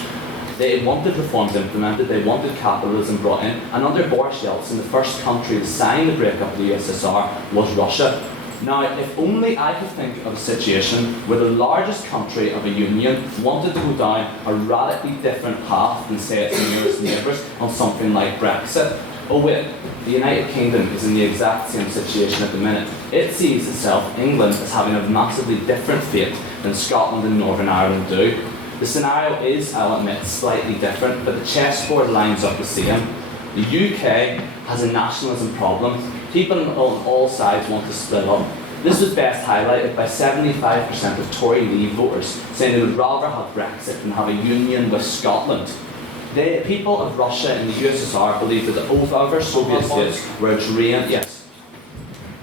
They wanted reforms implemented, they wanted capitalism brought in, and under Boris Yeltsin, the first country to sign the breakup of the USSR was Russia. Now, if only I could think of a situation where the largest country of a union wanted to go down a radically different path than, say, its nearest neighbours on something like Brexit. Oh wait, the United Kingdom is in the exact same situation at the minute. It sees itself, England, as having a massively different fate than Scotland and Northern Ireland do. The scenario is, I'll admit, slightly different, but the chessboard lines up the same. The UK has a nationalism problem. People on all sides want to split up. This was best highlighted by 75% of Tory Leave voters saying they would rather have Brexit than have a union with Scotland. The people of Russia and the USSR believed that the other Soviet states were a drain. Yes.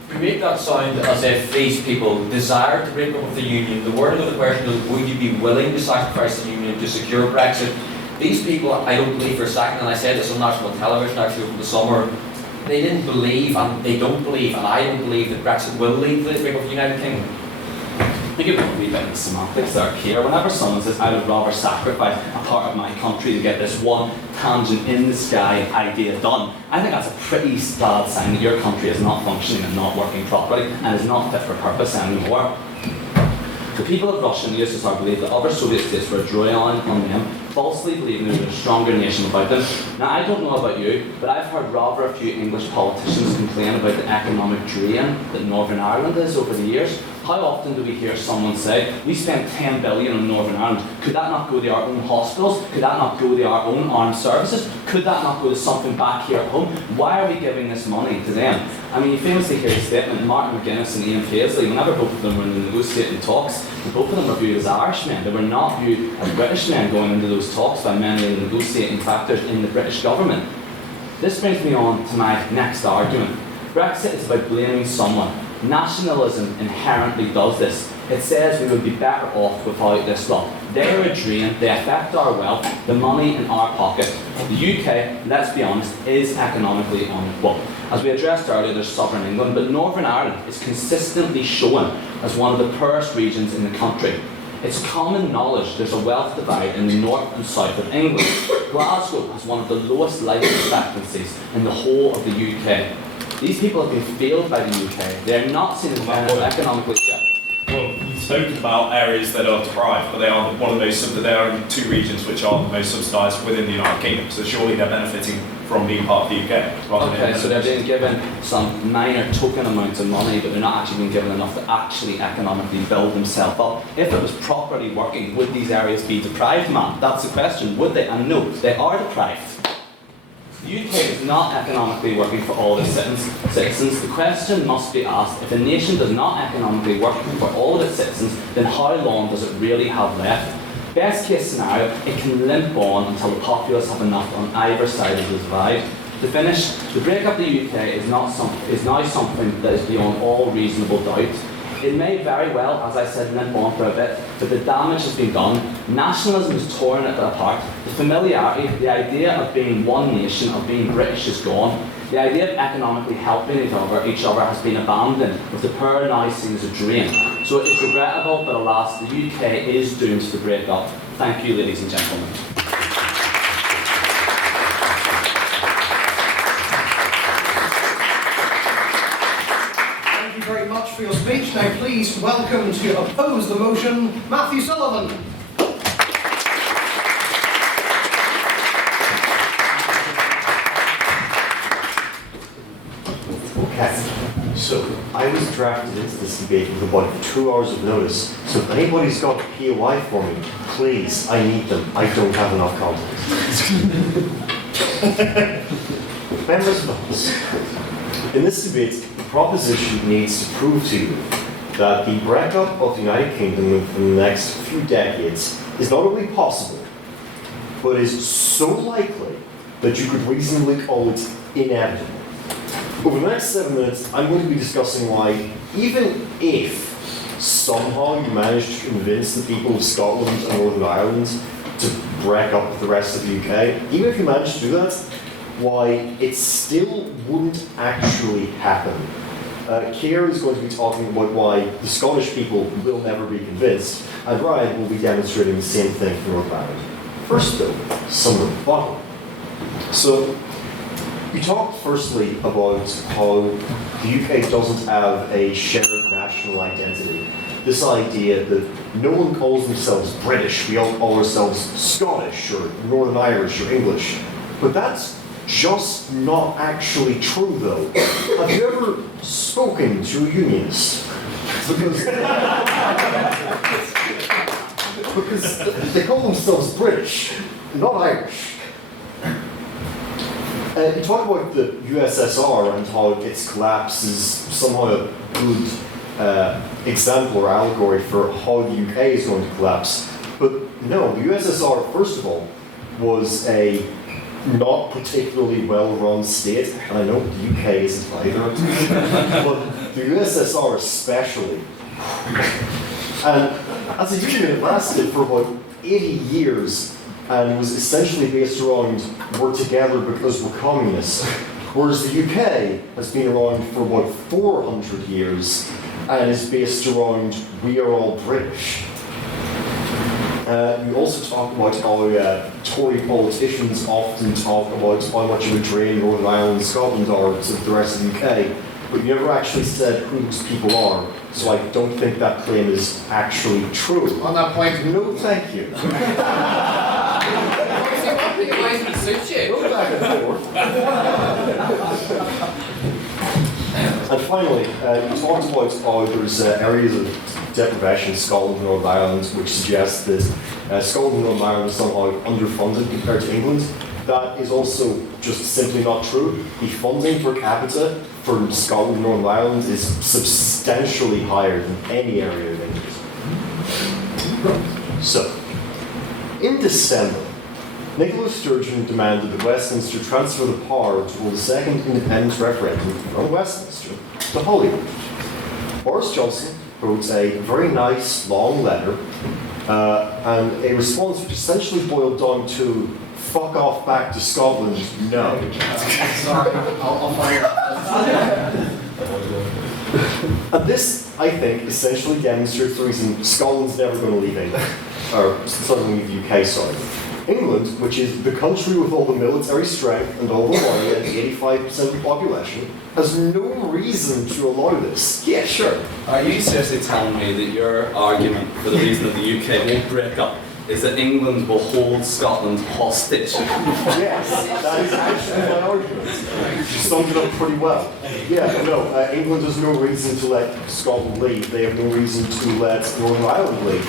You make that sound as if these people desired to break up with the union. The wording of the question is, would you be willing to sacrifice the union to secure Brexit? These people, I don't believe for a second, and I said this on national television actually over the summer, they didn't believe, and they don't believe, and I don't believe that Brexit will lead to the breakup of the United Kingdom. I think it would be like the semantics that are here. Whenever someone says, I would rather sacrifice a part of my country to get this one tangent in the sky idea done, I think that's a pretty bad sign that your country is not functioning and not working properly and is not fit for purpose anymore. The people of Russia and the USSR believed that other Soviet states were drawing on them, falsely believing there was a stronger nation about them. Now, I don't know about you, but I've heard rather a few English politicians complain about the economic drain that Northern Ireland is over the years. How often do we hear someone say, we spent 10 billion on Northern Ireland, could that not go to our own hospitals? Could that not go to our own armed services? Could that not go to something back here at home? Why are we giving this money to them? I mean, you famously hear the statement, Martin McGuinness and Ian Paisley, whenever both of them were in the negotiating talks, both of them were viewed as Irishmen. They were not viewed as British men going into those talks by many of the negotiating factors in the British government. This brings me on to my next argument. Brexit is about blaming someone. Nationalism inherently does this. It says we would be better off without this lot. They're a drain, they affect our wealth, the money in our pocket. The UK, let's be honest, is economically unequal. As we addressed earlier, there's sovereign England, but Northern Ireland is consistently shown as one of the poorest regions in the country. It's common knowledge there's a wealth divide in the north and south of England. Glasgow has one of the lowest life expectancies in the whole of the UK. These people have been failed by the UK. They're not seen as economically fit. Well, spoken about areas that are deprived, but they are one of the most, they are in two regions which are the most subsidised within the United Kingdom. So surely they're benefiting from being part of the UK. Okay, so they're being given some minor token amounts of money, but they're not actually being given enough to actually economically build themselves up. If it was properly working, would these areas be deprived, man? That's the question. Would they? And no, they are deprived. The UK is not economically working for all its citizens. The question must be asked, if a nation does not economically work for all of its citizens, then how long does it really have left? Best case scenario, it can limp on until the populace have enough on either side of the divide. To finish, the breakup of the UK is now something that is beyond all reasonable doubt. It may very well, as I said, limp on for a bit, but the damage has been done. Nationalism has torn it apart. The familiarity, the idea of being one nation, of being British is gone. The idea of economically helping each other has been abandoned, with the poor now seen as a drain. So it is regrettable, but alas, the UK is doomed to the breakup. Thank you, ladies and gentlemen. Thank you very much for your speech. Now please welcome to oppose the motion, Matthew Sullivan. Okay, so I was drafted into this debate with about 2 hours of notice, so if anybody's got a POI for me, please, I need them. I don't have enough content. Members of the House, in this debate, the proposition needs to prove to you that the breakup of the United Kingdom in the next few decades is not only possible, but is so likely that you could reasonably call it inevitable. Over the next 7 minutes, I'm going to be discussing why, even if somehow you manage to convince the people of Scotland and Northern Ireland to break up with the rest of the UK, even if you manage to do that, why it still wouldn't actually happen. Keir is going to be talking about why the Scottish people will never be convinced, and Ryan will be demonstrating the same thing for Northern Ireland. First though, some rebuttal. So, you talked firstly about how the UK doesn't have a shared national identity. This idea that no one calls themselves British, we all call ourselves Scottish or Northern Irish or English. But that's just not actually true though. Have you ever spoken to a unionist? Because they call themselves British, not Irish. You talk about the USSR and how its collapse is somehow a good example or allegory for how the UK is going to collapse. But no, the USSR, first of all, was a not particularly well-run state, and I know the UK isn't either, but the USSR especially. And as a union, it lasted for about 80 years and was essentially based around we're together because we're communists, whereas the UK has been around for about 400 years and is based around we are all British. You also talk about how Tory politicians often talk about how much of a drain Northern Ireland and Scotland are to the rest of the UK, but you never actually said who those people are, so I don't think that claim is actually true. On that point, no thank you. Go back and forth. And finally, you talked about how there's areas of deprivation in Scotland and Northern Ireland which suggest that Scotland and Northern Ireland are somehow underfunded compared to England. That is also just simply not true. The funding per capita for Scotland and Northern Ireland is substantially higher than any area of England. So, in December, Nicola Sturgeon demanded that Westminster transfer the power to hold a second independence referendum from Westminster to Holyrood. Boris Johnson wrote a very nice, long letter, and a response which essentially boiled down to fuck off back to Scotland, no. I'll find out. And this, I think, essentially demonstrates the reason Scotland's never going to leave England, or it's not going to leave the UK, sorry. England, which is the country with all the military strength and all the money and 85% of the population, has no reason to allow this. Yeah, sure. Are you seriously telling me that your argument for the reason that the UK won't break up is that England will hold Scotland hostage? Yes, that is actually my argument. You summed it up pretty well. Yeah, no, England has no reason to let Scotland leave. They have no reason to let Northern Ireland leave.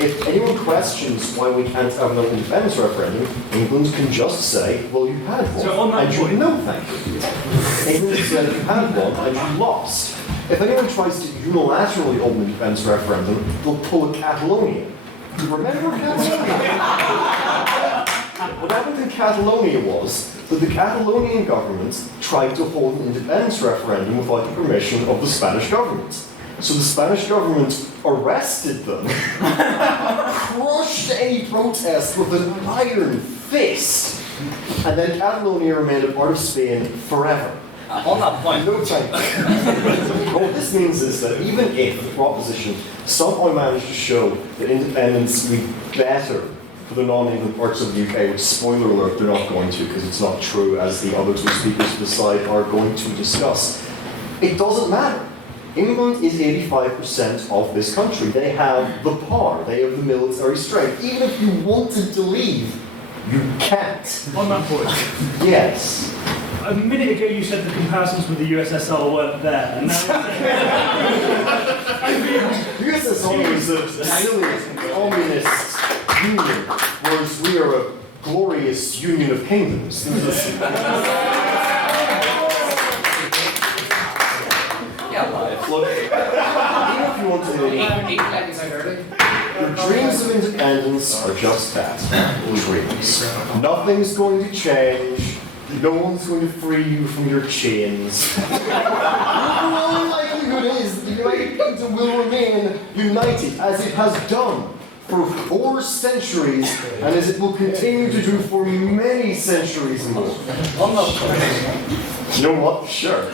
If anyone questions why we can't have an independence referendum, England can just say, well, you had one, So on that and point- you no thank you. England said you had one, and you lost. If anyone tries to unilaterally hold an independence referendum, they'll pull a Catalonia. Remember Catalonia? What happened in Catalonia was that the Catalonian government tried to hold an independence referendum without the permission of the Spanish government. So the Spanish government arrested them, crushed any protest with an iron fist, and then Catalonia remained a part of Spain forever. On that point, no time. What this means is that even if the proposition somehow managed to show that independence would be better for the non-England parts of the UK, which, spoiler alert, they're not going to, because it's not true, as the other two speakers to the side are going to discuss, it doesn't matter. England is 85% of this country. They have the power, they have the military strength. Even if you wanted to leave, you can't. On that point. Yes. A minute ago you said the comparisons with the USSR weren't there, and now USSR is a silly communist union, whereas we are a glorious union of kingdoms. Look, even if you want to your dreams of independence are just that, dreams. Nothing's going to change. No one's going to free you from your chains. The only likelihood is that the United Kingdom will remain united, as it has done for 4 centuries, and as it will continue to do for many centuries more. You know what? Sure.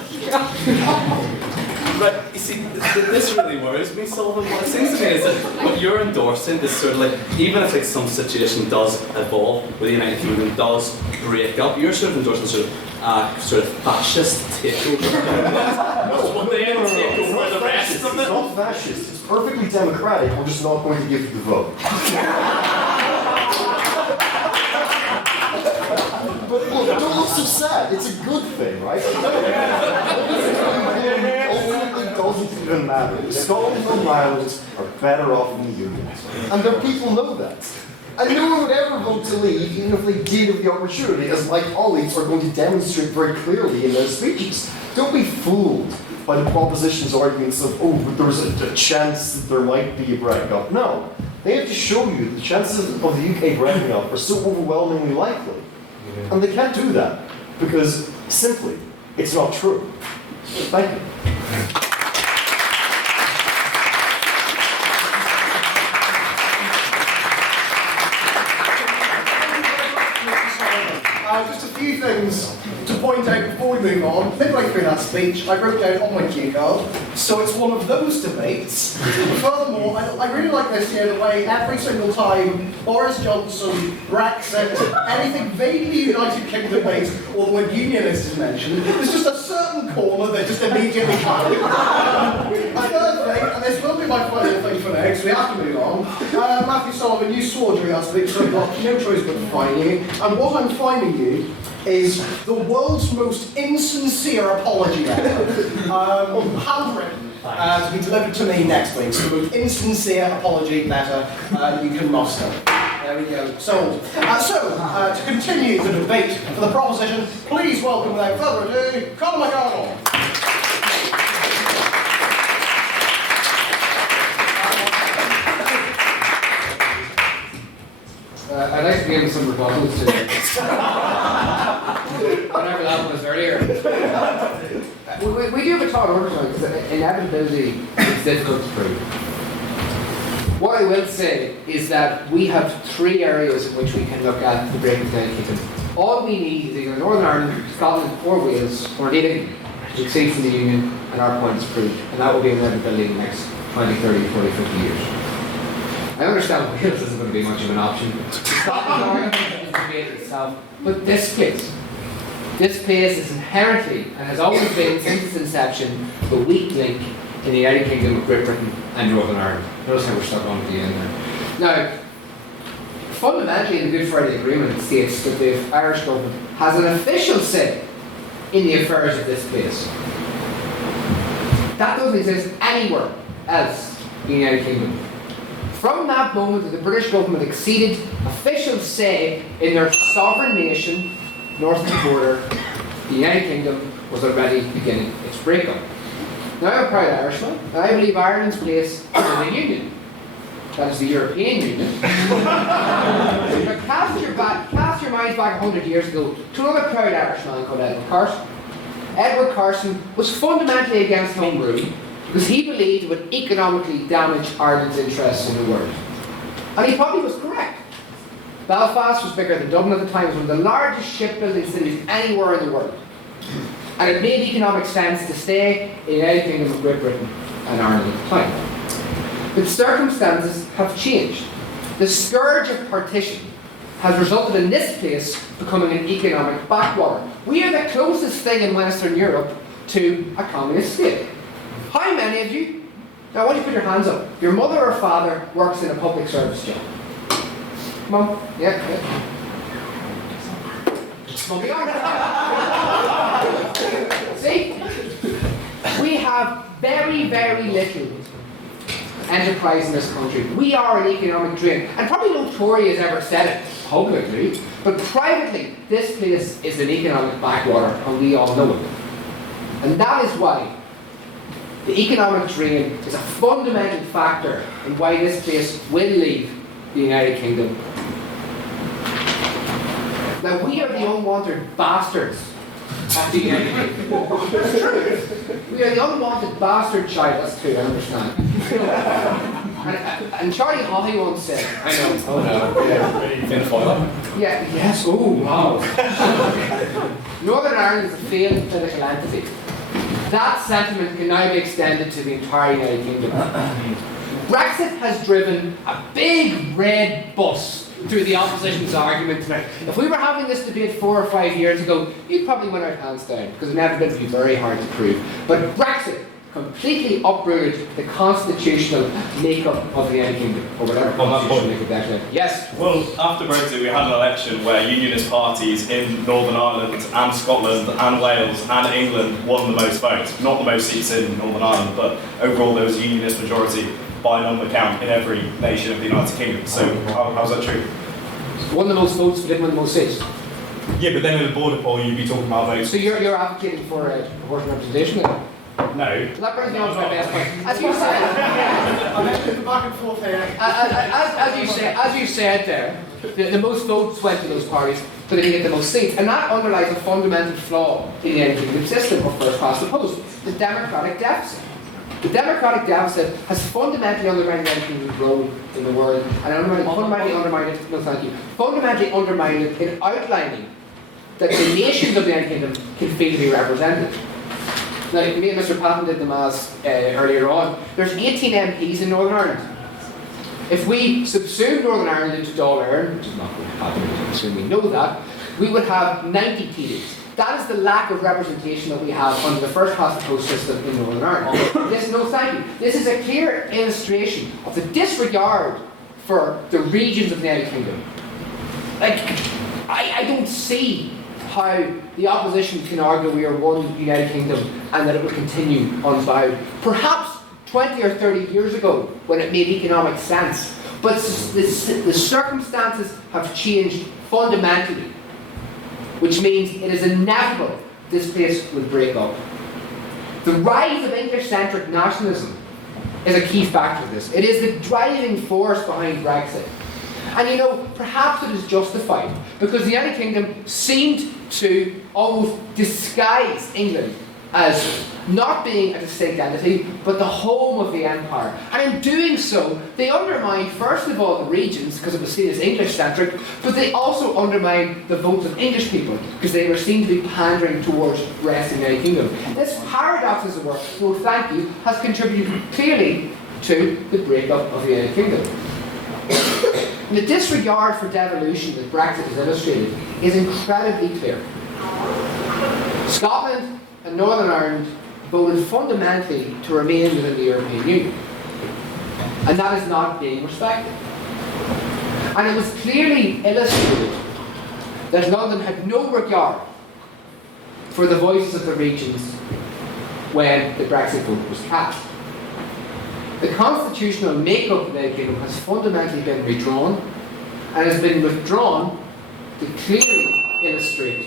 Right, you see, this really worries me, Sullivan. What it seems to me is that what you're endorsing is sort of like, even if like some situation does evolve, where the United Kingdom does break up, you're sort of endorsing sort of fascist takeover. But they take over the rest of it. It's not fascist, it's perfectly democratic, we're just not going to give you the vote. But look, don't look so sad. It's a good thing, right? Ultimately, doesn't even matter. Scotland and Northern Ireland are better off in the Union. And their people know that. And no one would ever vote to leave, even if they did have the opportunity, as my colleagues are going to demonstrate very clearly in their speeches. Don't be fooled by the proposition's arguments of, oh, but there's a chance that there might be a breakup. No. They have to show you the chances of the UK breaking up are so overwhelmingly likely. And they can't do that, because, simply, it's not true. Thank you. Just a few things to point out before we move on. Midway through that speech, I wrote down on my cue card, so it's one of those debates. Furthermore, I really like this here, the way every single time Boris Johnson, Brexit, anything vaguely United Kingdom based, or the word unionist is mentioned, there's just a certain corner that just immediately comes. Third thing, and this will be my final thing for now, because we have to move on. Matthew Sullivan, you swore during that speech, so I've got no choice but to fine you. And what I'm fining you is the world's most insincere apology letter, handwritten, to be delivered to me next week. So the most insincere apology letter you can muster. There we go. So to continue the debate for the proposition, please welcome without further ado, Conor McArdle. I'd like to give some rebuttals to whatever that was earlier. We do have a tall order tonight because inevitability is difficult to prove. What I will say is that we have 3 areas in which we can look at the break of the United Kingdom. All we need is either Northern Ireland, Scotland, or Wales, or indeed to succeed from the Union, and our points proved. And that will be inevitability in the next 20, 30, 40, 50 years. I understand Wales isn't going to be much of an option. Scotland argument is the debate itself, but this place is inherently, and has always been since its inception, the weak link in the United Kingdom of Great Britain and Northern Ireland. Notice how we're stuck on the end there. Now, fundamentally, the Good Friday Agreement states that the Irish government has an official say in the affairs of this place. That doesn't exist anywhere else in the United Kingdom. From that moment that the British government acceded official say in their sovereign nation, north of the border, the United Kingdom was already beginning its breakup. Now, I'm a proud Irishman, and I believe Ireland's place is in the Union. That is the European Union. But cast your minds back 100 years ago to another proud Irishman called Edward Carson. Edward Carson was fundamentally against home rule because he believed it would economically damage Ireland's interests in the world. And he probably was correct. Belfast was bigger than Dublin at the time. It was one of the largest shipbuilding cities anywhere in the world. And it made economic sense to stay in the United Kingdom of Great Britain and Ireland at the time. But circumstances have changed. The scourge of partition has resulted in this place becoming an economic backwater. We are the closest thing in Western Europe to a communist state. How many of you, now I want you to put your hands up, your mother or father works in a public service job? Mum? Yeah. Mum, be honest. See? We have very, very little enterprise in this country. We are an economic drain. And probably no Tory has ever said it publicly, but privately, this place is an economic backwater, and we all know it. And that is why the economic drain is a fundamental factor in why this place will leave the United Kingdom. Now, we are the unwanted bastards of the United Kingdom. That's true. We are the unwanted bastard child. That's true, I understand. And Charlie Haughey once said, I know. Oh no. Yeah. Yeah, yes, oh wow. Northern Ireland is a failed political entity. That sentiment can now be extended to the entire United Kingdom. Brexit has driven a big red bus through the opposition's argument tonight. If we were having this debate 4 or 5 years ago, you'd probably win our hands down, because it's never going to be very hard to prove. But Brexit completely uprooted the constitutional makeup of the United Kingdom, or whatever constitutional makeup that is. Yes? Well, after Brexit, we had an election where unionist parties in Northern Ireland and Scotland and Wales and England won the most votes. Not the most seats in Northern Ireland, but overall there was a unionist majority by number count in every nation of the United Kingdom. So how's that true? Won the most votes, but didn't win the most seats. Yeah, but then in the border poll, you'd be talking about votes. So you're advocating for proportional representation then? No. That brings me on to my best point. As you said, back and forth here. as you said there, the most votes went to those parties, but they didn't get the most seats, and that underlies a fundamental flaw in the United Kingdom system of first past the post: the democratic deficit. The democratic deficit has fundamentally undermined the United Kingdom's role in the world, and fundamentally undermined it. No, thank you. Fundamentally undermined it in outlining that the nations of the United Kingdom can feel to be represented. Now, me and Mr. Patton did the maths earlier on. There's 18 MPs in Northern Ireland. If we subsume Northern Ireland into Dáil Éireann, which is not going to happen, I assume we know that, we would have 90 TDs. That is the lack of representation that we have under the first past the post system in Northern Ireland. No, thank you. This is a clear illustration of the disregard for the regions of the United Kingdom. Like, I don't see how the opposition can argue we are one United Kingdom and that it will continue unbowed. Perhaps 20 or 30 years ago, when it made economic sense, but the circumstances have changed fundamentally, which means it is inevitable this place will break up. The rise of English-centric nationalism is a key factor of this. It is the driving force behind Brexit. And you know, perhaps it is justified, because the United Kingdom seemed to almost disguise England as not being a distinct entity, but the home of the empire. And in doing so, they undermined, first of all, the regions, because it was seen as English-centric, but they also undermined the votes of English people, because they were seen to be pandering towards the rest of the United Kingdom. This paradox, as it were, well, thank you, has contributed clearly to the breakup of the United Kingdom. And the disregard for devolution that Brexit has illustrated is incredibly clear. Scotland and Northern Ireland voted fundamentally to remain within the European Union. And that is not being respected. And it was clearly illustrated that London had no regard for the voices of the regions when the Brexit vote was cast. The constitutional makeup of the United Kingdom has fundamentally been redrawn and has been withdrawn to clearly illustrate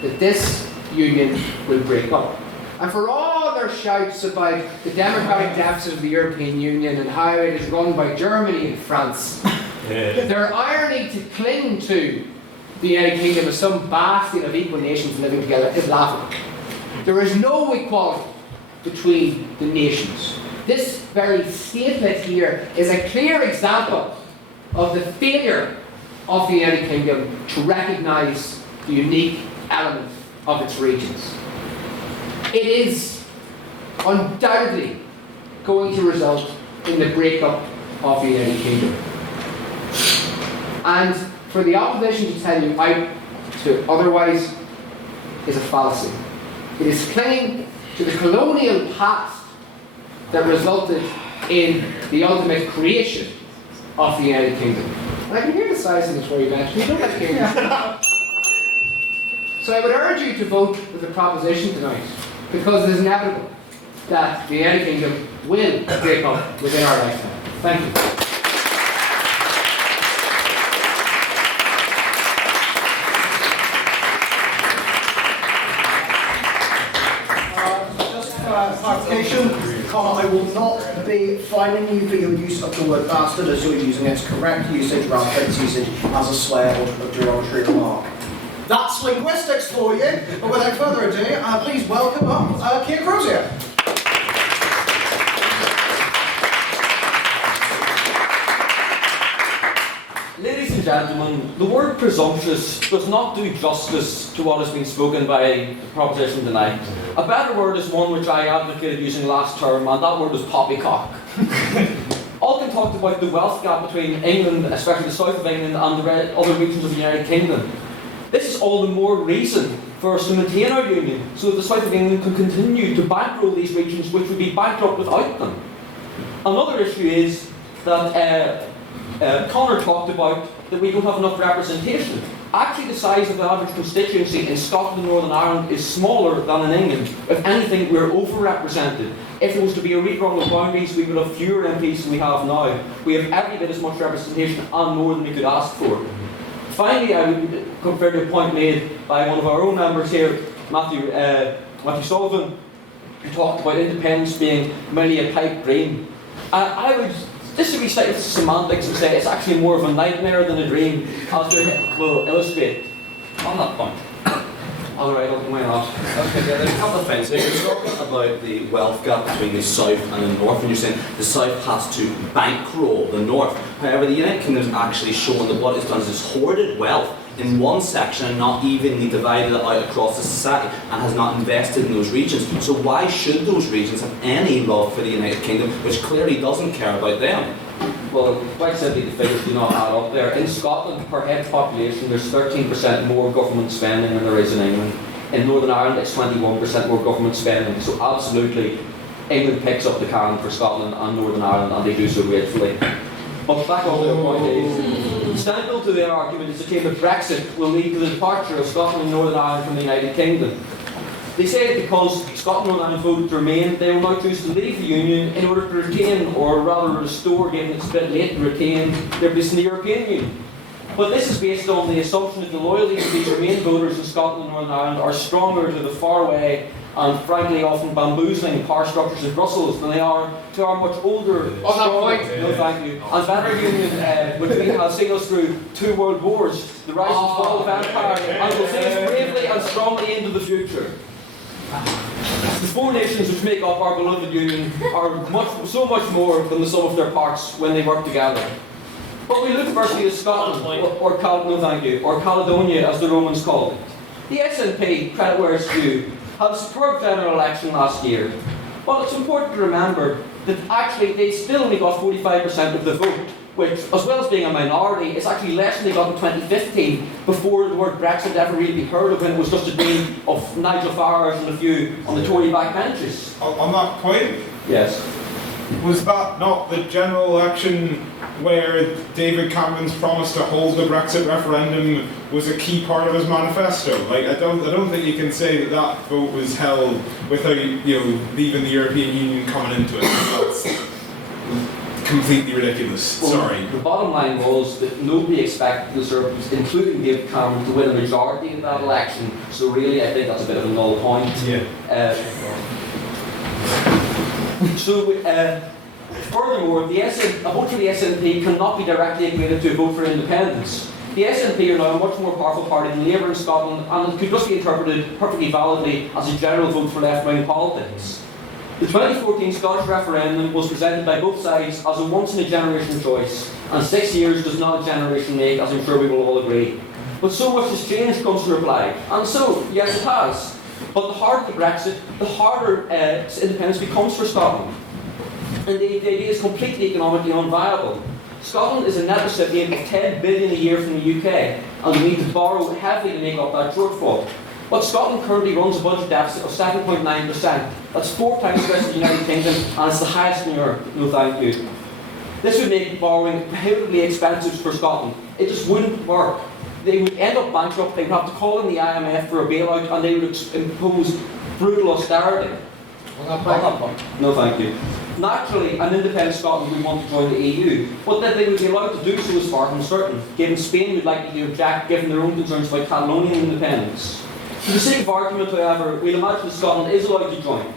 that this union will break up. And for all their shouts about the democratic deficit of the European Union and how it is run by Germany and France, their irony to cling to the United Kingdom as some bastion of equal nations living together is laughable. There is no equality between the nations. This very statement here is a clear example of the failure of the United Kingdom to recognise the unique element of its regions. It is undoubtedly going to result in the breakup of the United Kingdom. And for the opposition to tell you to otherwise is a fallacy. It is clinging to the colonial past that resulted in the ultimate creation of the United Kingdom. And I can hear the sighs in this very bench. You don't like hearing that. So I would urge you to vote with the proposition tonight, because it is inevitable that the United Kingdom will break up within our lifetime. Thank you. Clarification, I will not be fining you for your use of the word bastard as you're using its correct usage rather than its usage as a swear or a derogatory remark. That's linguistics for you, but without further ado, please welcome up Keir Crozier. Ladies and gentlemen, the word presumptuous does not do justice to what has been spoken by the proposition tonight. A better word is one which I advocated using last term, and that word was poppycock. Alkin talked about the wealth gap between England, especially the south of England, and the other regions of the United Kingdom. This is all the more reason for us to maintain our union, so that the south of England can continue to bankroll these regions which would be bankrupt without them. Another issue is that Conor talked about that we don't have enough representation. Actually, the size of the average constituency in Scotland and Northern Ireland is smaller than in England. If anything, we're overrepresented. If it was to be a redrawing of boundaries, we would have fewer MPs than we have now. We have every bit as much representation and more than we could ask for. Finally, I would compare to a point made by one of our own members here, Matthew Sullivan, who talked about independence being merely a pipe dream. I would disagree slightly with semantics and say it's actually more of a nightmare than a dream, as they will illustrate on that point. Alright, why not? Okay, yeah, there's a couple of things. You're talking about the wealth gap between the south and the north, and you're saying the south has to bankroll the north. However, the United Kingdom is actually showing that what it's done is it's hoarded wealth in one section and not evenly divided it out across the society, and has not invested in those regions. So why should those regions have any love for the United Kingdom, which clearly doesn't care about them? Well, quite simply, the figures do not add up there. In Scotland, per head population, there's 13% more government spending than there is in England. In Northern Ireland, it's 21% more government spending. So absolutely, England picks up the can for Scotland and Northern Ireland, and they do so gratefully. But back on the point is, central to their argument is the claim that Brexit will lead to the departure of Scotland and Northern Ireland from the United Kingdom. They say that because Scotland and Northern Ireland voted to remain, they will now choose to leave the Union in order to retain, or rather restore, given it's a bit late, to retain their place in the European Union. But this is based on the assumption that the loyalties of these Remain voters in Scotland and Northern Ireland are stronger to the faraway and frankly often bamboozling power structures in Brussels than they are to our much older, stronger, no thank you, and better union which has seen us through 2 world wars, the rise and fall of empire, and will see us bravely and strongly into the future. The 4 nations which make up our beloved union are so much more than the sum of their parts when they work together. But we look firstly at Scotland, or Caledonia as the Romans called it. The SNP, credit where it's due, had a superb general election last year. But it's important to remember that actually they still only got 45% of the vote, which, as well as being a minority, is actually less than they got in 2015, before the word Brexit ever really be heard of, when it was just a dream of Nigel Farage and a few on the Tory backbenches. On that point, yes. Was that not the general election where David Cameron's promise to hold the Brexit referendum was a key part of his manifesto? Like, I don't think you can say that that vote was held without, leaving the European Union coming into it. That's completely ridiculous. Well, Sorry. The bottom line was that nobody expected the Conservatives, including David Cameron, to win a majority in that election. So really, I think that's a bit of a null point. Yeah. Furthermore, a vote for the SNP cannot be directly equated to a vote for independence. The SNP are now a much more powerful party than Labour in Scotland, and it could just be interpreted perfectly validly as a general vote for left-wing politics. The 2014 Scottish referendum was presented by both sides as a once-in-a-generation choice, and 6 years does not a generation make, as I'm sure we will all agree. But so much has changed, comes the reply. And so, yes, it has. But the harder the Brexit, the harder independence becomes for Scotland. And the idea is completely economically unviable. Scotland is a net recipient of 10 billion a year from the UK, and we need to borrow heavily to make up that shortfall. But Scotland currently runs a budget deficit of 7.9%. That's 4 times the rest of the United Kingdom, and it's the highest in Europe. No thank you. This would make borrowing prohibitively expensive for Scotland. It just wouldn't work. They would end up bankrupt, they would have to call in the IMF for a bailout, and they would impose brutal austerity. No thank you. Naturally, an independent Scotland would want to join the EU, but that they would be allowed to do so is far from certain, given Spain would likely to object given their own concerns about Catalonian independence. For the sake of argument, however, we'll imagine that Scotland is allowed to join.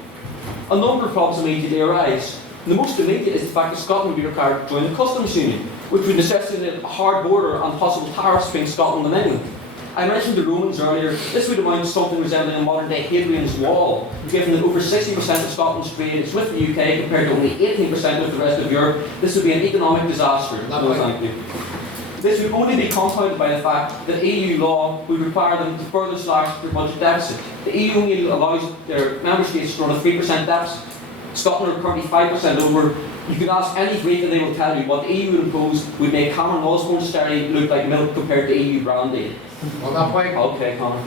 A number of problems immediately arise. The most immediate is the fact that Scotland would be required to join the customs union, which would necessitate a hard border and possible tariffs between Scotland and England. I mentioned the Romans earlier. This would amount to something resembling a modern-day Hadrian's Wall, given that over 60% of Scotland's trade is with the UK compared to only 18% with the rest of Europe. This would be an economic disaster. No, thank you. This would only be compounded by the fact that EU law would require them to further slash their budget deficit. The EU only allows their member states to run a 3% deficit. Scotland are currently 5% over. You can ask any Greek and they will tell you what the EU would impose would make Cameron Osborne's austerity look like milk compared to EU brandy. On that point, okay, Connor.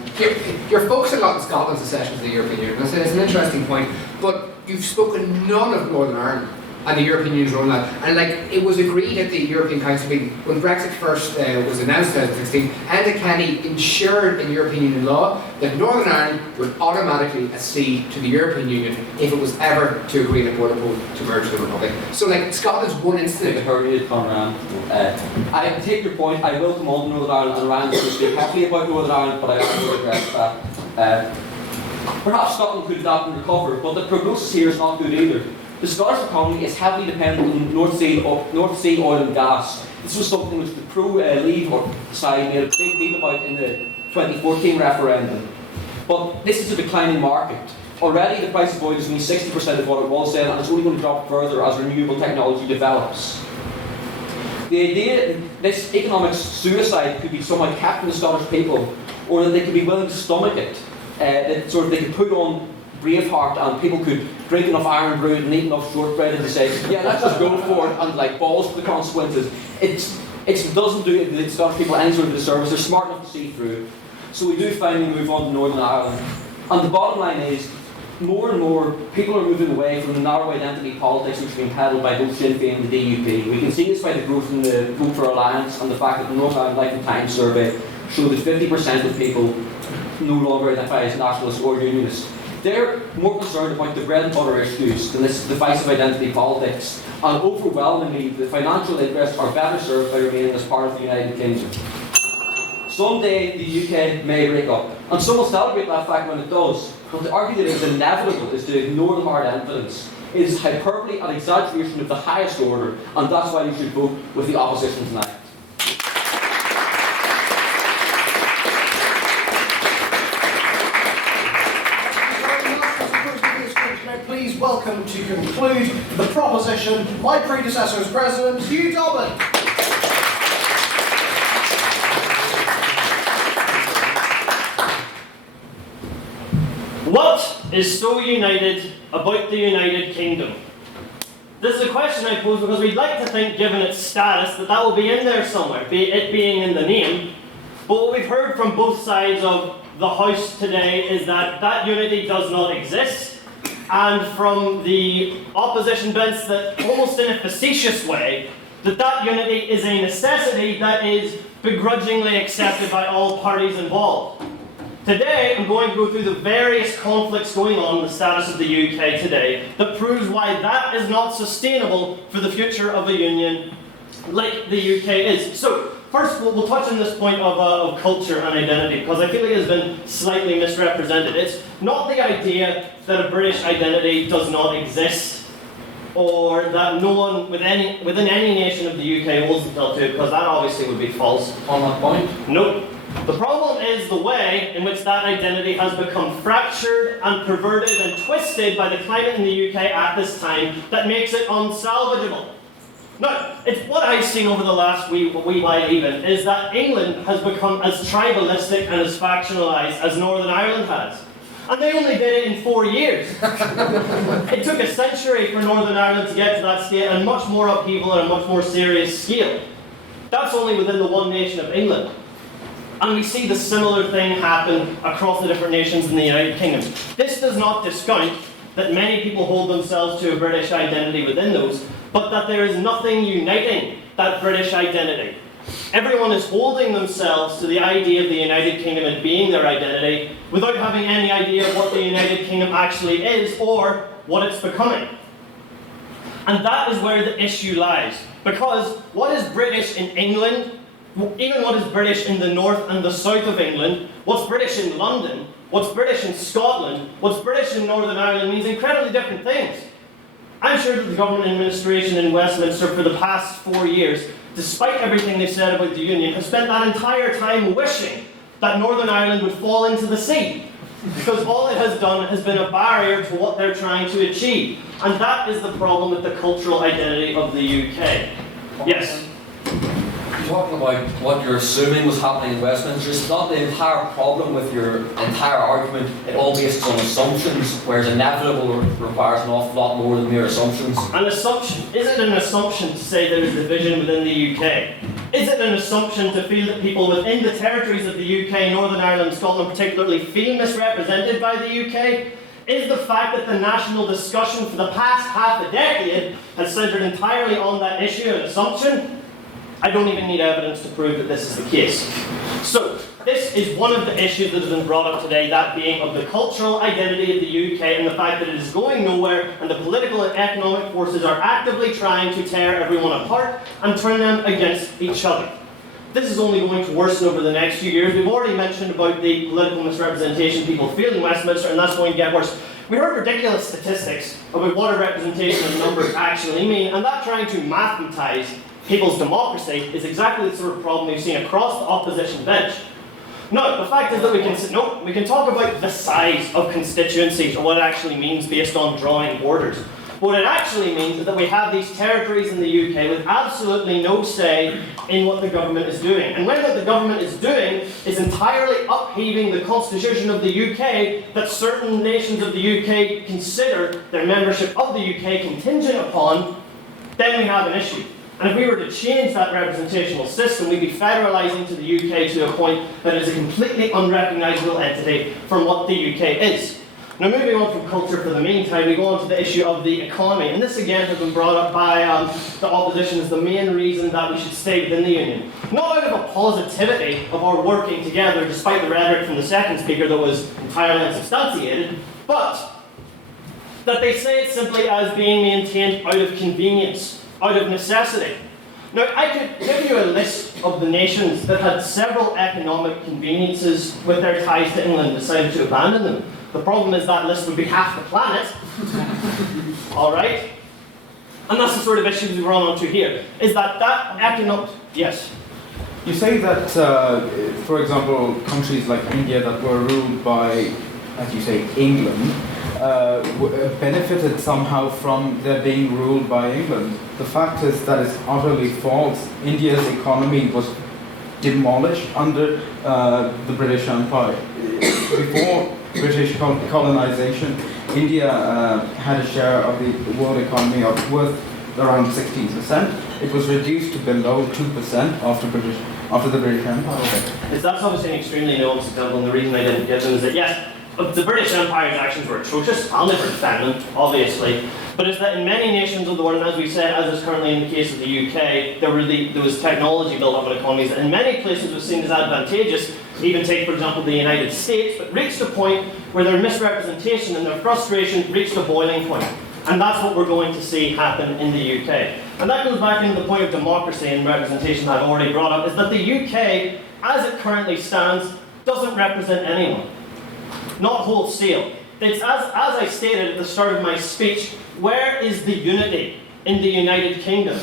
You're focusing a lot on Scotland's accession to the European Union. It's an interesting point, but you've spoken none of Northern Ireland and the European Union's role in that. And it was agreed at the European Council meeting when Brexit first was announced in 2016, Enda Kenny ensured in European Union law that Northern Ireland would automatically accede to the European Union if it was ever to agree in a border vote to merge with the Republic. So Scotland's one instance. I heard you, Conrad. I take your point. I will come on to Northern Ireland and Rand to speak heavily about Northern Ireland, but I will regret that. Perhaps Scotland could adapt and recover, but the prognosis here is not good either. The Scottish economy is heavily dependent on North Sea oil and gas. This was something which the pro-Leave side made a big deal about in the 2014 referendum. But this is a declining market. Already the price of oil is only 60% of what it was then, and it's only going to drop further as renewable technology develops. The idea that this economic suicide could be somehow kept in the Scottish people, or that they could be willing to stomach it, that they could put on Braveheart and people could drink enough iron brew and eat enough shortbread and say, yeah, let's just go for it and balls for the consequences. It doesn't do the Scottish people any sort of disservice. They're smart enough to see through it. So we do finally move on to Northern Ireland. And the bottom line is, more and more people are moving away from the narrow identity politics which has been peddled by both Sinn Féin and the DUP. We can see this by the growth in the Vote for Alliance and the fact that the Northern Ireland Life and Times survey showed that 50% of people no longer identify as nationalists or unionists. They're more concerned about the bread and butter issues than this divisive identity politics, and overwhelmingly the financial interests are better served by remaining as part of the United Kingdom. Someday the UK may break up, and some will celebrate that fact when it does, but to argue that it is inevitable is to ignore the hard evidence. It is hyperbole and exaggeration of the highest order, and that's why you should vote with the opposition tonight. Please welcome to conclude the proposition my predecessor as President, Hugh Dobbin. What is so united about the United Kingdom? this is a question I pose because we'd like to think, given its status, that that will be in there somewhere, it being in the name. But what we've heard from both sides of the House today is that that unity does not exist, and from the opposition bench that, almost in a facetious way, that unity is a necessity that is begrudgingly accepted by all parties involved. Today, I'm going to go through the various conflicts going on in the status of the UK today that proves why that is not sustainable for the future of a union like the UK is. So, first, we'll touch on this point of culture and identity, because I feel like it has been slightly misrepresented. It's not the idea that a British identity does not exist, or that no one within any nation of the UK holds themselves to it, because that obviously would be false on that point. Nope. The problem is the way in which that identity has become fractured and perverted and twisted by the climate in the UK at this time that makes it unsalvageable. Now, it's what I've seen over the last wee while even, is that England has become as tribalistic and as factionalised as Northern Ireland has. And they only did it in 4 years. It took a century for Northern Ireland to get to that state, and much more upheaval on a much more serious scale. That's only within the one nation of England. And we see the similar thing happen across the different nations in the United Kingdom. This does not discount that many people hold themselves to a British identity within those, but that there is nothing uniting that British identity. Everyone is holding themselves to the idea of the United Kingdom as being their identity without having any idea of what the United Kingdom actually is or what it's becoming. And that is where the issue lies. Because what is British in England, even what is British in the north and the south of England, what's British in London, what's British in Scotland, what's British in Northern Ireland means incredibly different things. I'm sure that the government administration in Westminster for the past 4 years, despite everything they've said about the Union, have spent that entire time wishing that Northern Ireland would fall into the sea. Because all it has done has been a barrier to what they're trying to achieve. And that is the problem with the cultural identity of the UK. Yes? Talking about what you're assuming was happening in Westminster, it's not the entire problem with your entire argument. It all based on assumptions, whereas inevitable requires an awful lot more than mere assumptions. An assumption? Is it an assumption to say there is division within the UK? Is it an assumption to feel that people within the territories of the UK, Northern Ireland, Scotland particularly, feel misrepresented by the UK? Is the fact that the national discussion for the past half a decade has centred entirely on that issue an assumption? I don't even need evidence to prove that this is the case. So, this is one of the issues that has been brought up today, that being of the cultural identity of the UK and the fact that it is going nowhere and the political and economic forces are actively trying to tear everyone apart and turn them against each other. This is only going to worsen over the next few years. We've already mentioned about the political misrepresentation people feel in Westminster, and that's going to get worse. We heard ridiculous statistics about what a representation of numbers actually mean, and that trying to mathematise people's democracy is exactly the sort of problem we've seen across the opposition bench. No, the fact is that we can talk about the size of constituencies or what it actually means based on drawing borders. What it actually means is that we have these territories in the UK with absolutely no say in what the government is doing. And when what the government is doing is entirely upheaving the constitution of the UK that certain nations of the UK consider their membership of the UK contingent upon, then we have an issue. And if we were to change that representational system, we'd be federalising to the UK to a point that is a completely unrecognisable entity from what the UK is. Now, moving on from culture for the meantime, we go on to the issue of the economy. And this again has been brought up by the opposition as the main reason that we should stay within the Union. Not out of a positivity of our working together, despite the rhetoric from the second speaker that was entirely unsubstantiated, but that they say it simply as being maintained out of convenience, out of necessity. Now, I could give you a list of the nations that had several economic conveniences with their ties to England and decided to abandon them. The problem is that list would be half the planet. Alright? And that's the sort of issues we run onto here. Is that economic... Yes? You say that, for example, countries like India that were ruled by, as you say, England, benefited somehow from their being ruled by England. The fact is that is utterly false. India's economy was demolished under the British Empire. Before British colonization, India had a share of the world economy of worth around 16%. It was reduced to below 2% after the British Empire. That's obviously an extremely nuanced example, and the reason I didn't give them is that yes, the British Empire's actions were atrocious. I'll never defend them, obviously. But it's that in many nations of the world, and as we said, as is currently in the case of the UK, there was technology built up in economies that in many places was seen as advantageous. Even take, for example, the United States, but reached a point where their misrepresentation and their frustration reached a boiling point. And that's what we're going to see happen in the UK. And that goes back into the point of democracy and representation that I've already brought up, is that the UK, as it currently stands, doesn't represent anyone. Not wholesale. It's as I stated at the start of my speech, where is the unity in the United Kingdom?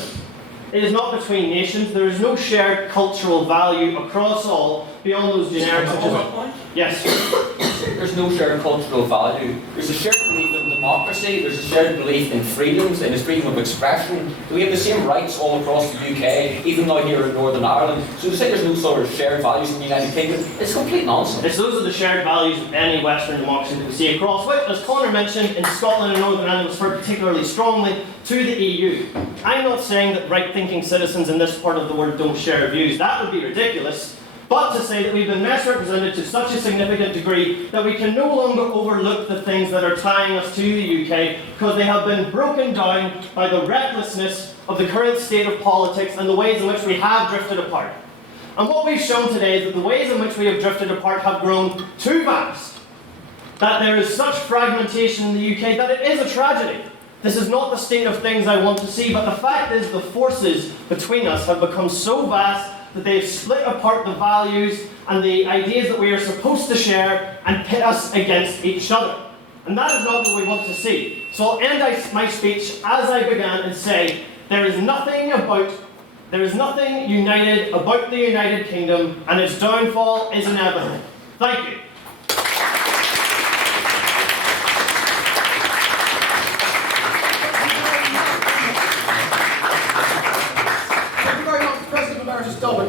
It is not between nations. There is no shared cultural value across all beyond those generic such as... Yes. There's no shared cultural value. There's a shared belief in democracy, there's a shared belief in freedoms, in the freedom of expression. We have the same rights all across the UK, even now here in Northern Ireland. So to say there's no sort of shared values in the United Kingdom, it's complete nonsense. Those are the shared values of any Western democracy that we see across, which, as Conor mentioned, in Scotland and Northern Ireland was referred particularly strongly to the EU. I'm not saying that right-thinking citizens in this part of the world don't share views. That would be ridiculous. But to say that we've been misrepresented to such a significant degree that we can no longer overlook the things that are tying us to the UK because they have been broken down by the recklessness of the current state of politics and the ways in which we have drifted apart. And what we've shown today is that the ways in which we have drifted apart have grown too vast, that there is such fragmentation in the UK that it is a tragedy. This is not the state of things I want to see, but the fact is the forces between us have become so vast that they've split apart the values and the ideas that we are supposed to share and pit us against each other. And that is not what we want to see. So I'll end my speech as I began and say, there is nothing united about the United Kingdom, and its downfall is inevitable. Thank you.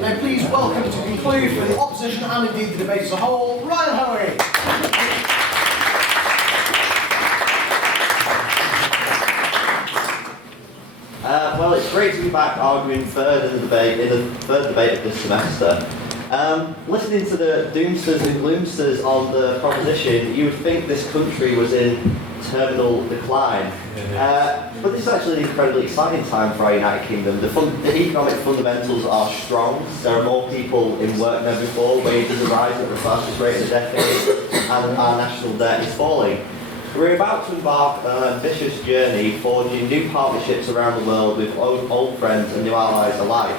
Now please welcome to conclude for the opposition and indeed the debate as a whole, Ryan Howie. Well, it's great to be back arguing third in the third debate of this semester. Listening to the doomsters and gloomsters on the proposition, you would think this country was in terminal decline. But this is actually an incredibly exciting time for our United Kingdom. The economic fundamentals are strong. There are more people in work than before. Wages are rising at the fastest rate in a decade, and our national debt is falling. We're about to embark on an ambitious journey, forging new partnerships around the world with old friends and new allies alike.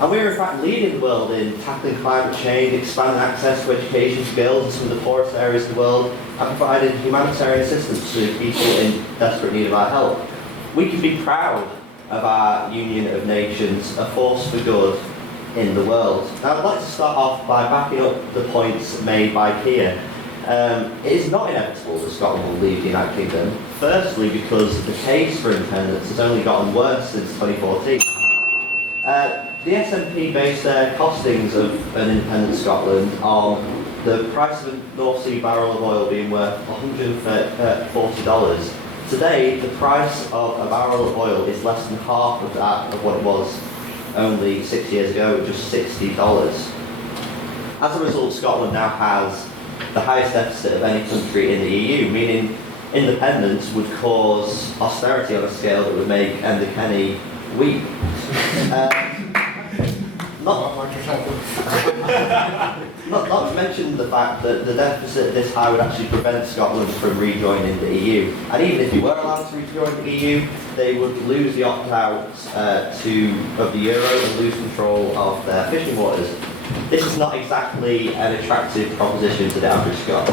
And we're in fact leading the world in tackling climate change, expanding access to education for girls in some of the poorest areas of the world, and providing humanitarian assistance to people in desperate need of our help. We can be proud of our Union of Nations, a force for good in the world. Now I'd like to start off by backing up the points made by Keir. It is not inevitable that Scotland will leave the United Kingdom, firstly because the case for independence has only gotten worse since 2014. The SNP based their costings of an independent Scotland on the price of a North Sea barrel of oil being worth $140. Today, the price of a barrel of oil is less than half of that of what it was only 6 years ago, just $60. As a result, Scotland now has the highest deficit of any country in the EU, meaning independence would cause austerity on a scale that would make Enda Kenny weep. Not to mention the fact that the deficit this high would actually prevent Scotland from rejoining the EU. And even if you were allowed to rejoin the EU, they would lose the opt-out of the euro and lose control of their fishing waters. This is not exactly an attractive proposition to the average Scot.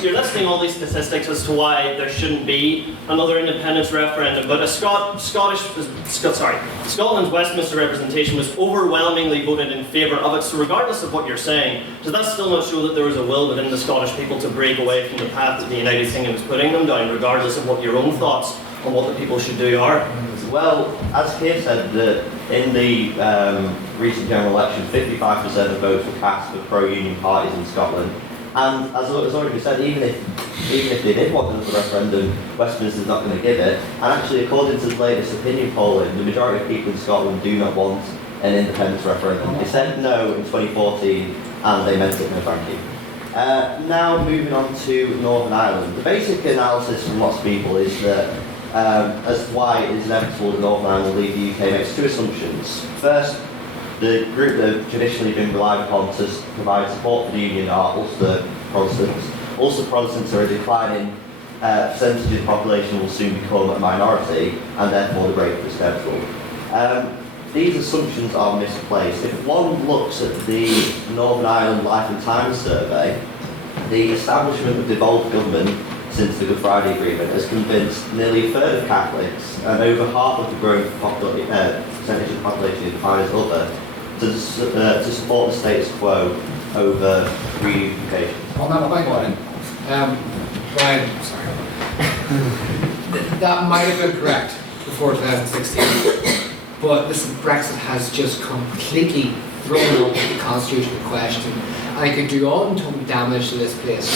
You're listing all these statistics as to why there shouldn't be another independence referendum, but Scotland's Westminster representation was overwhelmingly voted in favour of it, so regardless of what you're saying, does that still not show that there was a will within the Scottish people to break away from the path that the United Kingdom is putting them down, regardless of what your own thoughts on what the people should do are? Well, as Keir said, that in the recent general election, 55% of votes were cast for pro-union parties in Scotland. And as has already been said, even if even if they did want another referendum, Westminster's not going to give it. And actually, according to the latest opinion polling, the majority of people in Scotland do not want an independence referendum. They said no in 2014, and they meant it, no thank you. Now moving on to Northern Ireland. The basic analysis from lots of people is that as to why it is inevitable that Northern Ireland will leave the UK makes two assumptions. First, the group that have traditionally been relied upon to provide support for the Union are Ulster Protestants. Ulster Protestants are a declining percentage of the population will soon become a minority, and therefore the Breakup is inevitable. These assumptions are misplaced. If one looks at the Northern Ireland Life and Times survey, the establishment of devolved government since the Good Friday Agreement has convinced nearly a third of Catholics and over half of the growing percentage of the population who define as other to support the status quo over reunification. On that point, Brian, sorry. That might have been correct before 2016, but listen, Brexit has just completely thrown up the constitutional question, and it could do untold damage to this place.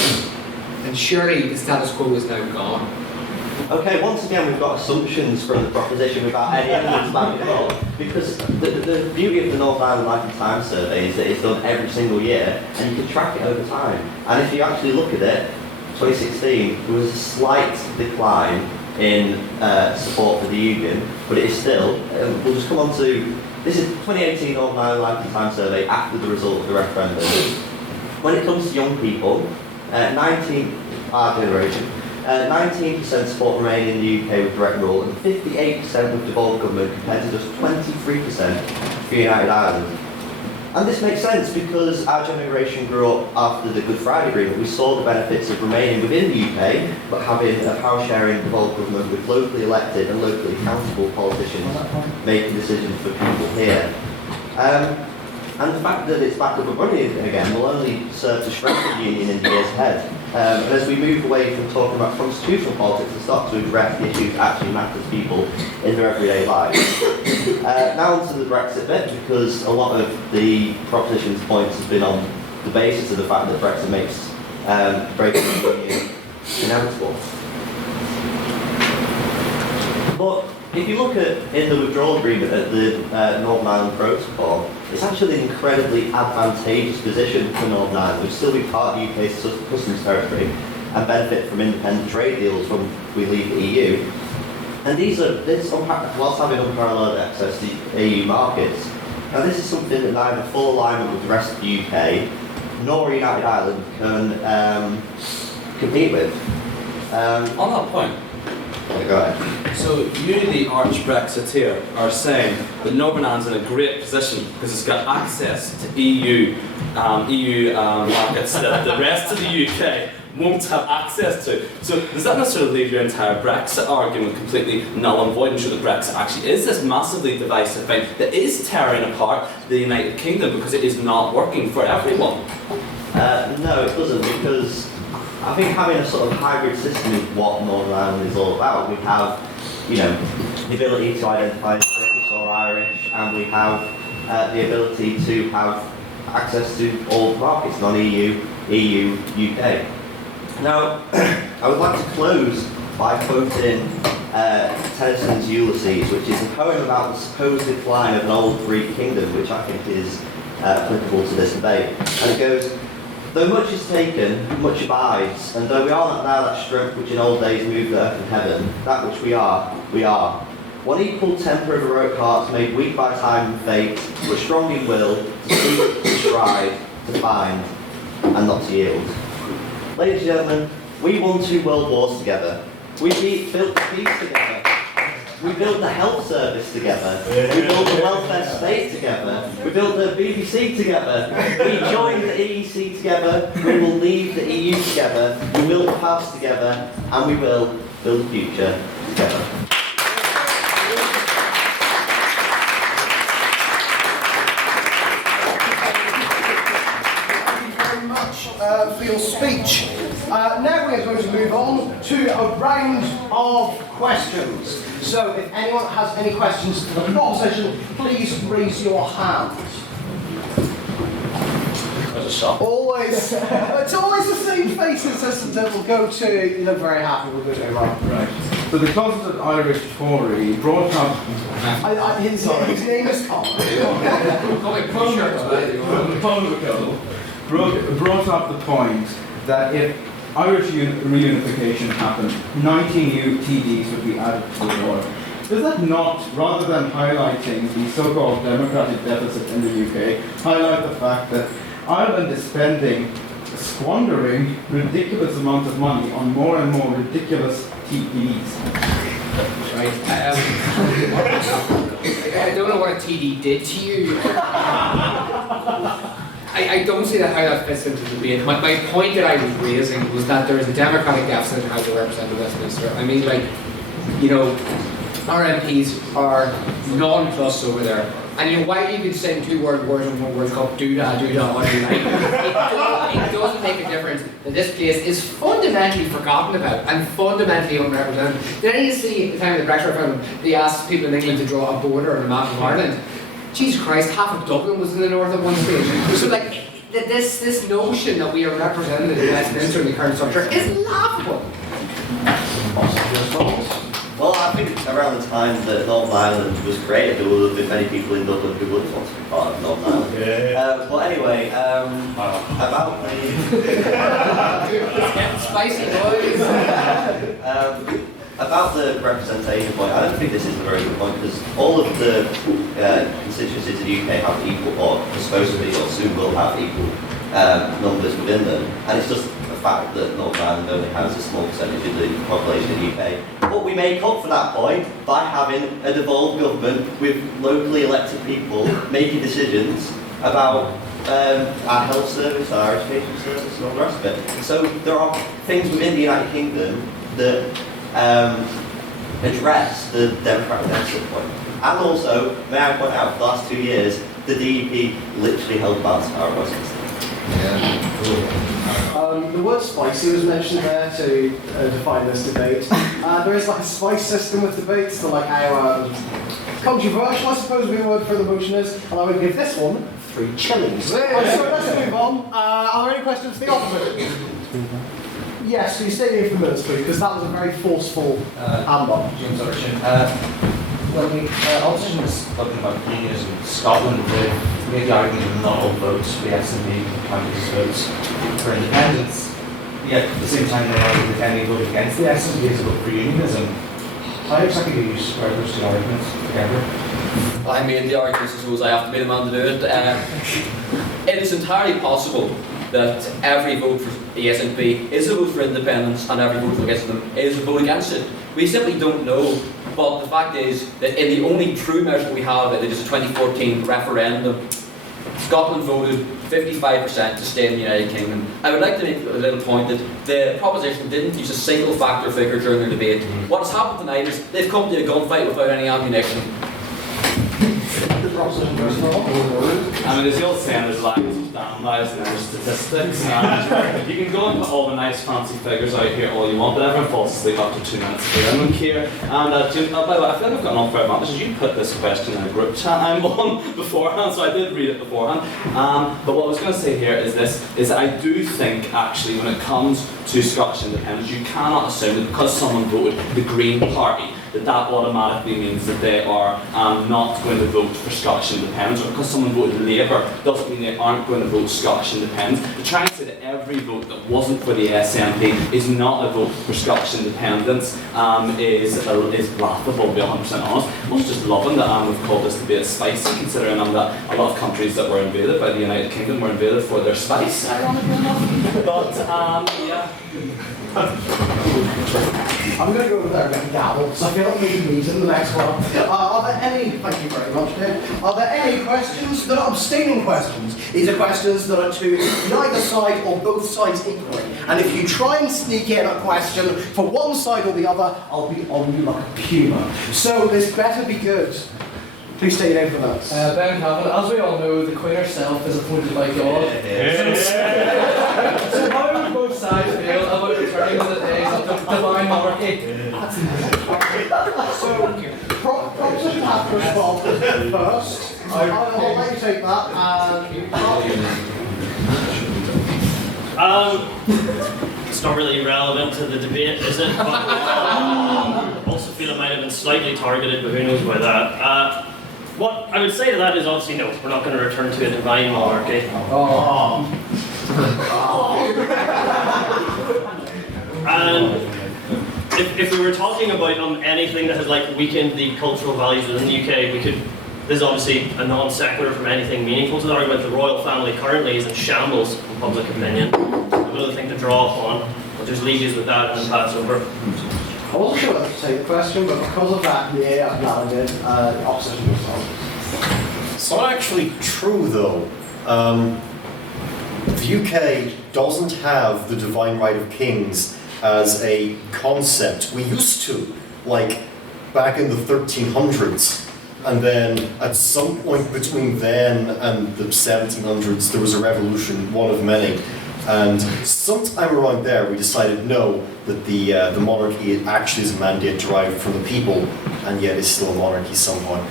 And surely the status quo is now gone. Okay, once again we've got assumptions from the proposition without any evidence backing it up, because the beauty of the Northern Ireland Life and Times survey is that it's done every single year and you can track it over time. And if you actually look at it, 2016, there was a slight decline in support for the Union, but it is still, we'll just come on to, this is 2018 Northern Ireland Life and Times survey after the result of the referendum. When it comes to young people, our generation, 19% support Remain in the UK with direct rule and 58% with devolved government compared to just 23% for United Ireland. And this makes sense because our generation grew up after the Good Friday Agreement. We saw the benefits of remaining within the UK but having a power-sharing devolved government with locally elected and locally accountable politicians making decisions for people here. And the fact that it's back up and running again will only serve to strengthen the Union in the years ahead. And as we move away from talking about constitutional politics and start to address the issues that actually matter to people in their everyday lives. Now onto the Brexit bit, because a lot of the proposition's points have been on the basis of the fact that Brexit makes breaking the Union inevitable. But if you look at in the withdrawal agreement at the Northern Ireland Protocol, it's actually an incredibly advantageous position for Northern Ireland. We'll still be part of the UK's customs territory and benefit from independent trade deals when we leave the EU. And whilst having unparalleled access to EU markets. Now this is something that neither full alignment with the rest of the UK nor United Ireland can compete with. On that point, go ahead. So you, the arch Brexiteer, are saying that Northern Ireland's in a great position because it's got access to EU markets that the rest of the UK won't have access to. So does that necessarily leave your entire Brexit argument completely null and void and show that Brexit actually is this massively divisive thing that is tearing apart the United Kingdom because it is not working for everyone? No, it doesn't, because I think having a sort of hybrid system is what Northern Ireland is all about. We have, the ability to identify as British or Irish, and we have the ability to have access to all markets, non-EU, EU, UK. Now, I would like to close by quoting Tennyson's Ulysses, which is a poem about the supposed decline of an old Greek kingdom, which I think is applicable to this debate. And it goes, though much is taken, much abides, and though we are not now that strength which in old days moved earth and heaven, that which we are, we are. One equal temper of heroic hearts made weak by time and fate, but strong in will, to seek, to strive, to find, and not to yield. Ladies and gentlemen, we won 2 world wars together. We built peace together. We built the health service together. We built the welfare state together. We built the BBC together. We joined the EEC together. We will leave the EU together. We will the past together. And we will build the future together. For your speech. Now we are going to move on to a round of questions. So if anyone has any questions to the proposition, please raise your hand. a shock. Always. It's always the same faces, isn't it? We'll go to, you look very happy, we'll go to Imran. Right. So the closeted Irish Tory brought up... His name is Colin. brought up the point that if Irish reunification happened, 90 new TDs would be added to the board. Does that not, rather than highlighting the so-called democratic deficit in the UK, highlight the fact that Ireland is squandering ridiculous amounts of money on more and more ridiculous TDs? Right. I don't know what a TD did to you. I don't see that how that fits into the debate. My point that I was raising was that there is a democratic deficit in how to represent Westminster. I mean, like, you know, our MPs are non-plus over there. And you know, while you can sing two words in one World Cup, do-da, what do you like, it doesn't make a difference that this place is fundamentally forgotten about and fundamentally unrepresented. Did any see at the time of the Brexit referendum, they asked people in England to draw a border on a map of Ireland? Jesus Christ, half of Dublin was in the north at one stage. So like, this notion that we are represented in Westminster in the current structure is laughable. Well, I think around the time that Northern Ireland was created, there would have been many people in Dublin who would want to be part of Northern Ireland. Yeah. But anyway, about It's spicy, boys. About the representation point, I don't think this is a very good point because all of the constituencies in the UK have equal, or are supposed to be, or soon will have equal numbers within them, and it's just the fact that Northern Ireland only has a small percentage of the population in the UK. But we make up for that point by having a devolved government with locally elected people making decisions about our health service, our education service, and all the rest of it. So there are things within the United Kingdom that address the democratic deficit point. And also, may I point out, for the last 2 years, the DEP literally held balance power at Westminster. The word spicy was mentioned there to define this debate. There is like a spice system with debates, so like how controversial, I suppose, the word for the motion is, and I would give this one 3 chilies. So let's move on. Are there any questions for the opposition? Yes, can you stay here for a minute, please, because that was a very forceful hand up. James Urchin. When the opposition was talking about unions in Scotland, they made the argument that not all votes for the SNP counted as votes for independence. Yet at the same time they argued that any vote against the SNP is a vote for unionism. How exactly do you square those two arguments together? I made the argument, I suppose I have to be the man to do it. It is entirely possible that every vote for the SNP is a vote for independence and every vote against them is a vote against it. We simply don't know, but the fact is that in the only true measure we have, it is a 2014 referendum, Scotland voted 55% to stay in the United Kingdom. I would like to make a little point that the proposition didn't use a single factor figure during the debate. What has happened tonight is they've come to a gunfight without any ammunition. I mean, there's the old saying, there's lines of damn lies and there's statistics. And you can go and put all the nice fancy figures out here all you want, but everyone falls asleep after 2 minutes for them and care. And by the way, I feel like I've got an unfair advantage. You put this question in a group chat I'm on beforehand, so I did read it beforehand. But what I was going to say here is this, is that I do think actually when it comes to Scottish independence, you cannot assume that because someone voted the Green Party, that automatically means that they are not going to vote for Scottish independence, or because someone voted Labour doesn't mean they aren't going to vote Scottish independence. To try and say that every vote that wasn't for the SNP is not a vote for Scottish independence is laughable, to be 100% honest. I was just loving that we've called this debate spicy, considering that a lot of countries that were invaded by the United Kingdom were invaded for their spice, ironically enough. But yeah. I'm going to go over there and get gavel, so I feel like maybe meet in the next one. Are there any, thank you very much, Dave. Are there any questions that are abstaining questions? These are questions that are to neither side or both sides equally. And if you try and sneak in a question for one side or the other, I'll be on you like a puma. So this better be good. Please take it over for that. Ben Calvin, as we all know, the Queen herself is appointed by God. So how would both sides feel about returning to the days of the divine monarchy? So, proposition have to respond first. I'll let you take that. It's not really relevant to the debate, is it? But, I also feel it might have been slightly targeted, but who knows about that. What I would say to that is obviously no, we're not going to return to a divine monarchy. And if we were talking about anything that has like weakened the cultural values within the UK, we could. This is obviously a non sequitur from anything meaningful to the argument. The royal family currently is in shambles in public opinion. Another thing to draw upon, but just leave you with that and then pass over. I wasn't sure whether to take the question, but because of that, yeah, I'm glad I did. The opposition was on. It's not actually true, though. The UK doesn't have the divine right of kings as a concept. We used to, like back in the 1300s. And then at some point between then and the 1700s, there was a revolution, one of many. And sometime around there, we decided no, that the monarchy actually is a mandate derived from the people, and yet is still a monarchy somewhat.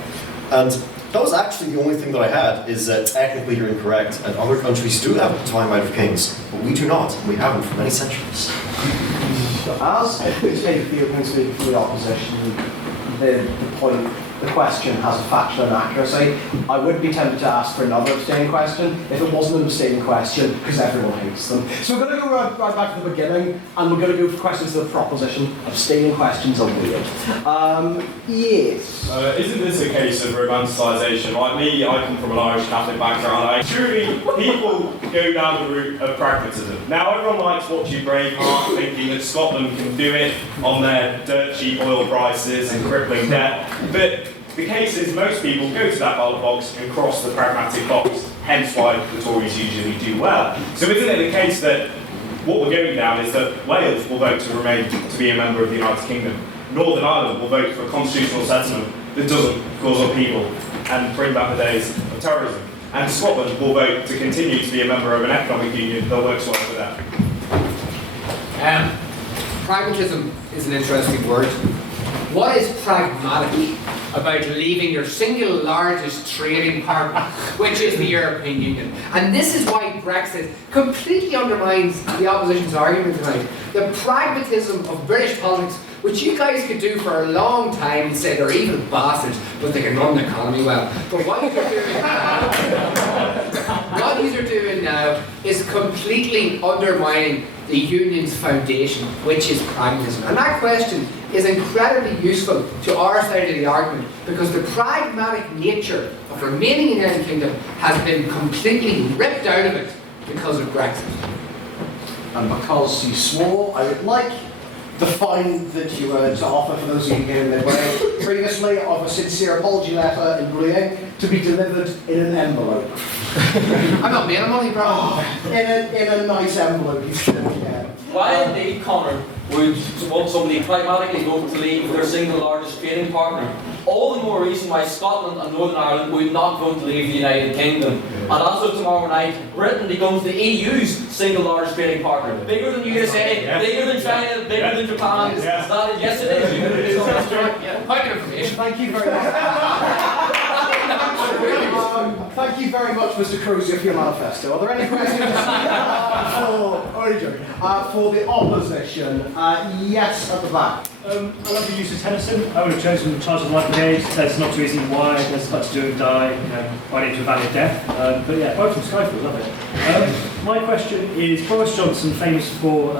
And that was actually the only thing that I had, is that technically you're incorrect, and other countries do have the divine right of kings, but we do not. We haven't for many centuries. As we take the opening speaker for the opposition, the point. The question has a factual inaccuracy. I would be tempted to ask for another abstaining question if it wasn't an abstaining question, because everyone hates them. So we're going to go right back to the beginning, and we're going to go for questions to the proposition. Abstaining questions are weird. Yes? Isn't this a case of romanticisation? Like me, I come from an Irish Catholic background. Truly, people go down the route of pragmatism. Now, everyone likes watching Braveheart, thinking that Scotland can do it on their dirt cheap oil prices and crippling debt. But the case is most people go to that ballot box and cross the pragmatic box, hence why the Tories usually do well. So isn't it the case that what we're going down is that Wales will vote to remain to be a member of the United Kingdom, Northern Ireland will vote for a constitutional settlement that doesn't cause upheaval and bring back the days of terrorism, and Scotland will vote to continue to be a member of an economic union that works well for them. Pragmatism is an interesting word. What is pragmatic about leaving your single largest trading partner, which is the European Union? And this is why Brexit completely undermines the opposition's argument tonight. The pragmatism of British politics, which you guys could do for a long time and say they're evil bastards, but they can run the economy well. But what you're doing now is completely undermining the union's foundation, which is pragmatism. And that question is incredibly useful to our side of the argument, because the pragmatic nature of remaining in the United Kingdom has been completely ripped out of it because of Brexit. And because you swore, I would like the fine that you were to offer for those of you who came midway previously of a sincere apology letter in green ink to be delivered in an envelope. I'm not being a money bro. In a nice envelope, you should. Yeah. Why indeed, Connor, would somebody pragmatically vote to leave their single largest trading partner? All the more reason why Scotland and Northern Ireland would not vote to leave the United Kingdom. And as of tomorrow night, Britain becomes the EU's single largest trading partner. Bigger than USA, bigger than China, bigger than Japan. Yes, it is. Point of information. Thank you very much. Thank you very much, Mr. Crozier, for your manifesto. Are there any questions for the opposition? Yes, at the back. I love the use of Tennyson. I would have chosen Charge of the Light Brigade. There's not too easy why, there's much to do and die, right into a valley of death. But yeah, both from Skyfall, love it. My question is, Boris Johnson, famous for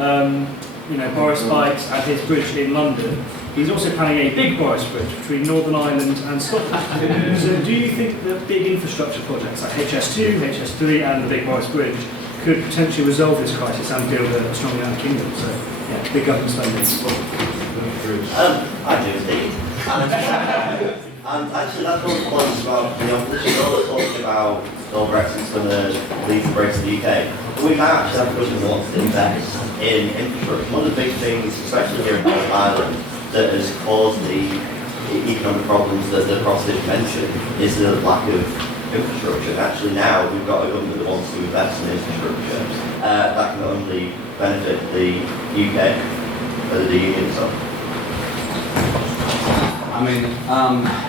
Boris Bikes and his bridge in London, he's also planning a big Boris Bridge between Northern Ireland and Scotland. So do you think that big infrastructure projects like HS2, HS3 and the big Boris Bridge could potentially resolve this crisis and build a strong United Kingdom? So yeah, big government spending. I do indeed. And actually that's one of the points about the opposition. We're always talking about Brexit's going to lead to breaks in the UK. But we might actually have a question that wants to invest in infrastructure. One of the big things, especially here in Northern Ireland, that has caused the economic problems that the proposition mentioned is the lack of infrastructure. And actually now we've got a government that wants to invest in infrastructure. That can only benefit the UK, the union itself. I mean,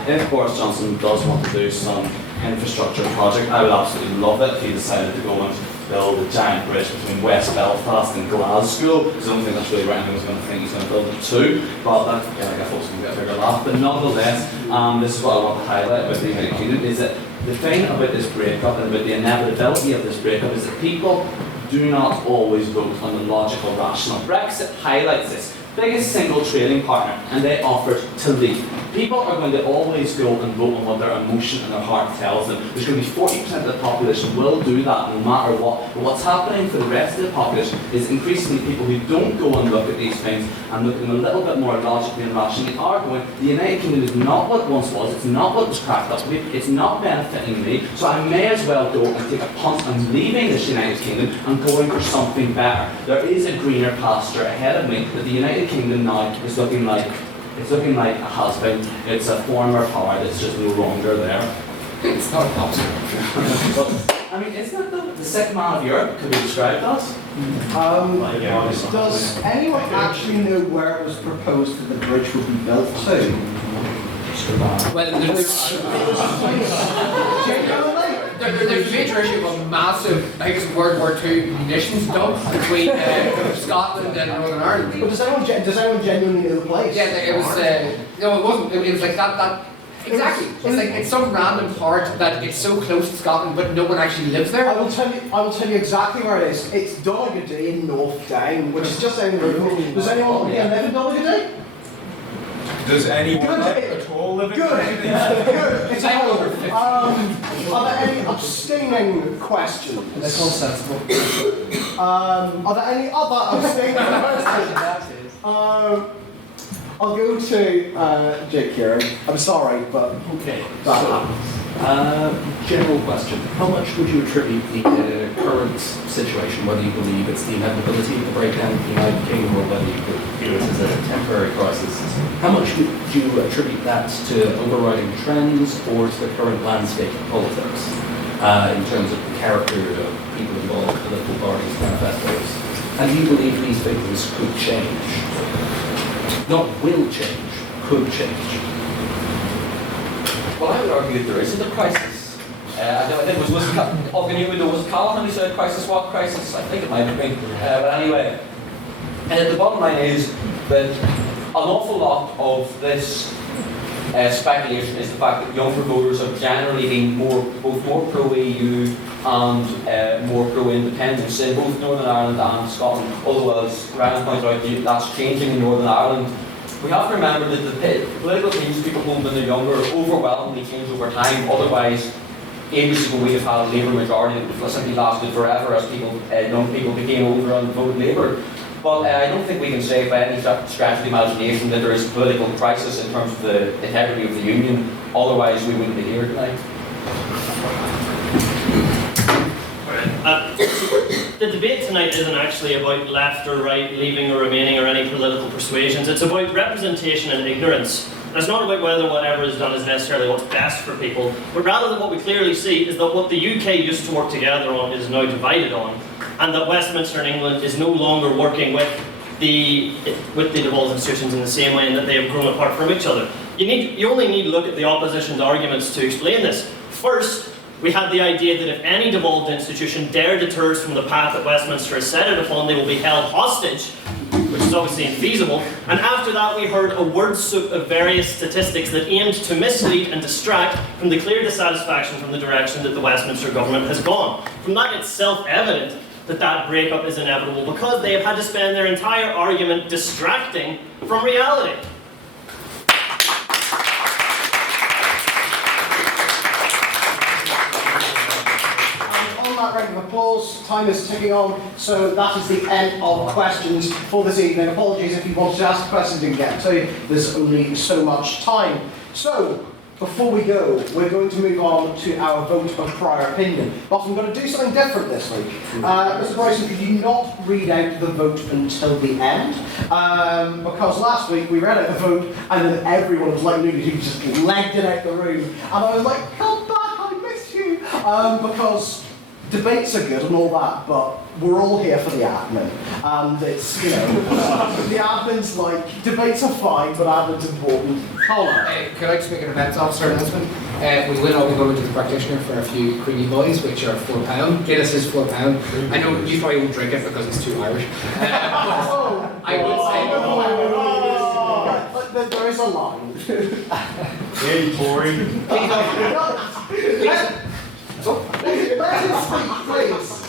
if Boris Johnson does want to do some infrastructure project, I would absolutely love it if he decided to go and build a giant bridge between West Belfast and Glasgow, because I don't think that's really where anyone's going to think he's going to build it to, but that, I guess folks can get a bigger laugh. But nonetheless, this is what I want to highlight about the United Kingdom, is that the thing about this breakup and about the inevitability of this breakup is that people do not always vote on the logical, rational. Brexit highlights this. Biggest single trading partner, and they offered to leave. People are going to always go and vote on what their emotion and their heart tells them. There's going to be 40% of the population will do that no matter what. But what's happening for the rest of the population is increasingly people who don't go and look at these things and look at them a little bit more logically and rationally are going, the United Kingdom is not what it once was, it's not what was cracked up to be, it's not benefiting me, so I may as well go and take a punt on leaving this United Kingdom and going for something better. There is a greener pasture ahead of me that the United Kingdom now is looking like. It's looking like a has-been. It's a former power that's just no longer there. It's not possible. I mean, isn't that the sick man of Europe could be described as? Does anyone actually know where it was proposed that the bridge would be built to? Well, there's a major issue of a massive, I guess, World War II munitions dump between Scotland and Northern Ireland. But does anyone genuinely know the place? Yeah, it was. No, it wasn't. It was like that. Exactly. It's like it's some random part that it's so close to Scotland, but no one actually lives there. I will tell you exactly where it is. It's Donegal in North Down, which is just down the road. Does anyone live in Donegal? Does anyone at all live in Good. Good. It's a whole. Are there any abstaining questions? That's all sensible. Are there any other abstaining questions? I'll go to Jake here. I'm sorry, but okay. That happens. General question: how much would you attribute the current situation, whether you believe it's the inevitability of the breakdown of the United Kingdom or whether you view it as a temporary crisis? How much would you attribute that to overriding trends or to the current landscape of politics in terms of the character of people involved, political parties, manifestos? And do you believe these figures could change? Not will change, could change. Well, I would argue that there isn't a crisis. I think it was Callahan who said crisis, what crisis? I think it might have been. But anyway, the bottom line is that an awful lot of this speculation is the fact that younger voters have generally been both more pro-EU and more pro-independence in both Northern Ireland and Scotland, although as Ryan pointed out, that's changing in Northern Ireland. We have to remember that the political views people hold when they're younger overwhelmingly change over time, otherwise ages ago we have had a Labour majority that simply lasted forever as young people became older and voted Labour. But I don't think we can say by any stretch of the imagination that there is a political crisis in terms of the integrity of the Union, otherwise we wouldn't be here tonight. The debate tonight isn't actually about left or right, leaving or remaining, or any political persuasions. It's about representation and ignorance. And it's not about whether whatever is done is necessarily what's best for people, but rather that what we clearly see is that what the UK used to work together on is now divided on, and that Westminster and England is no longer working with the devolved institutions in the same way, and that they have grown apart from each other. You only need to look at the opposition's arguments to explain this. First, we had the idea that if any devolved institution dare deters from the path that Westminster has set it upon, they will be held hostage, which is obviously infeasible. And after that, we heard a word soup of various statistics that aimed to mislead and distract from the clear dissatisfaction from the direction that the Westminster government has gone. From that, it's self-evident that that breakup is inevitable because they have had to spend their entire argument distracting from reality. Round of applause. Time is ticking on, so that is the end of questions for this evening. Apologies if you wanted to ask questions and get to. There's only so much time. So, before we go, we're going to move on to our vote of prior opinion. But I'm going to do something different this week. Mr. Bryson, could you not read out the vote until the end? Because last week we read out the vote and then everyone was like, you just legged it out the room. And I was like, come back, I miss you. Because debates are good and all that, but we're all here for the admin. And it's, you know, the admin's like, debates are fine, but admin's important. Could I just make an events officer announcement? We will all be going to the practitioner for a few creamy boys, which are £4. Guinness is £4. I know you probably won't drink it because it's too Irish. I would say there is a line. Very boring.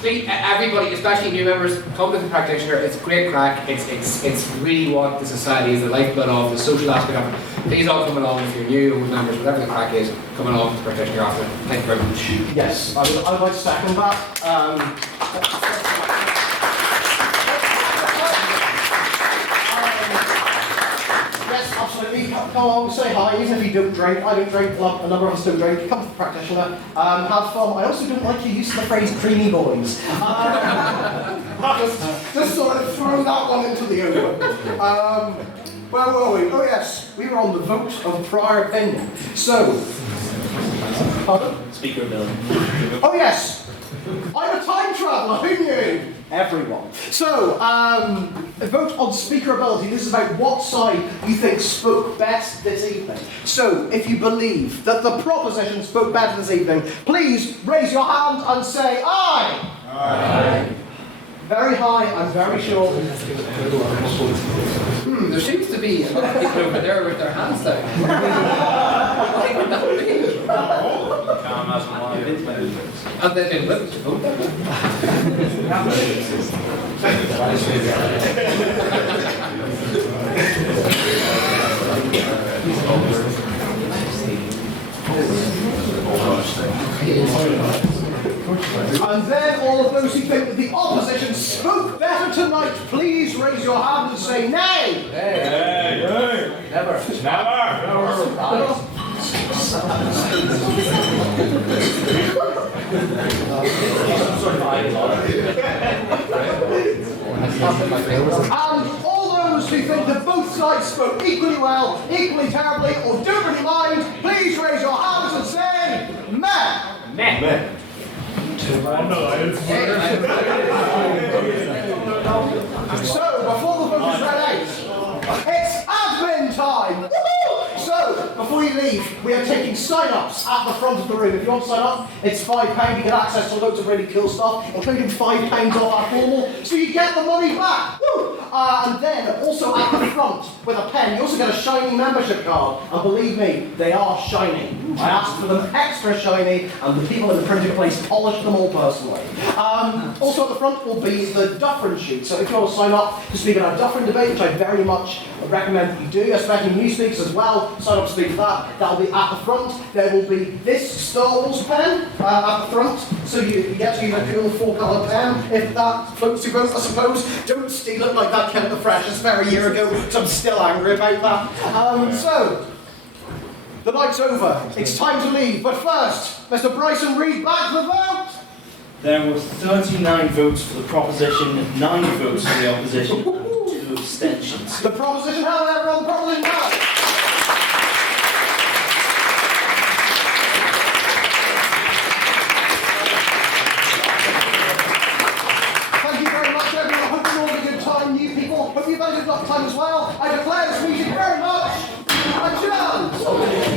Please, everybody, especially new members, come to the practitioner. It's great crack. It's really what the society is, the lifeblood of, the social aspect of it. Please all come along if you're new, old members, whatever the crack is, come along to the practitioner after. Thank you very much. Yes, I would like to second that. Yes, absolutely. Come along, say hi, even if you don't drink. I don't drink, a number of us don't drink. Come to the practitioner, have fun. I also don't like your use of the phrase creamy boys. Just sort of throw that one into the open. Where were we? Oh yes, we were on the vote of prior opinion. So, pardon? Speaker ability. Oh yes, I'm a time traveller, who knew? Everyone. So, a vote on speaker ability. This is about what side you think spoke best this evening. So, if you believe that the proposition spoke better this evening, please raise your hand and say aye. Aye. Very high, I'm very sure. There seems to be a lot of people over there with their hands down. And they've been whipped to vote that And then all of those who think that the opposition spoke better tonight, please raise your hand and say nay. Nay. Never. And all those who think that both sides spoke equally well, equally terribly, or don't really mind, please raise your hands and say meh. Meh. So, before the book is read out, it's admin time! Woo-hoo! So, before you leave, we are taking sign-ups at the front of the room. If you want to sign up, it's £5. You get access to loads of really cool stuff, including £5 off our formal, so you get the money back! Woo! And then, also at the front, with a pen, you also get a shiny membership card. And believe me, they are shiny. I asked for them extra shiny, and the people in the printing place polished them all personally. Also at the front will be the Dufferin sheet. So if you want to sign up to speak at our Dufferin debate, which I very much recommend that you do, especially new speakers as well, sign up to speak for that. That'll be at the front. There will be this Star Wars pen at the front, so you get to use a cool 4-colour pen if that floats your boat, I suppose. Don't steal it like that Kenneth the Freshest fair a year ago, because I'm still angry about that. So, the night's over. It's time to leave. But first, Mr. Bryson, read back the vote. There were 39 votes for the proposition, 9 votes for the opposition, and 2 abstentions. The proposition held, everyone. The proposition held. Thank you very much, everyone. I hope you all had a good time. New people, hope you've had a good time as well. I declare this meeting very much adjourned.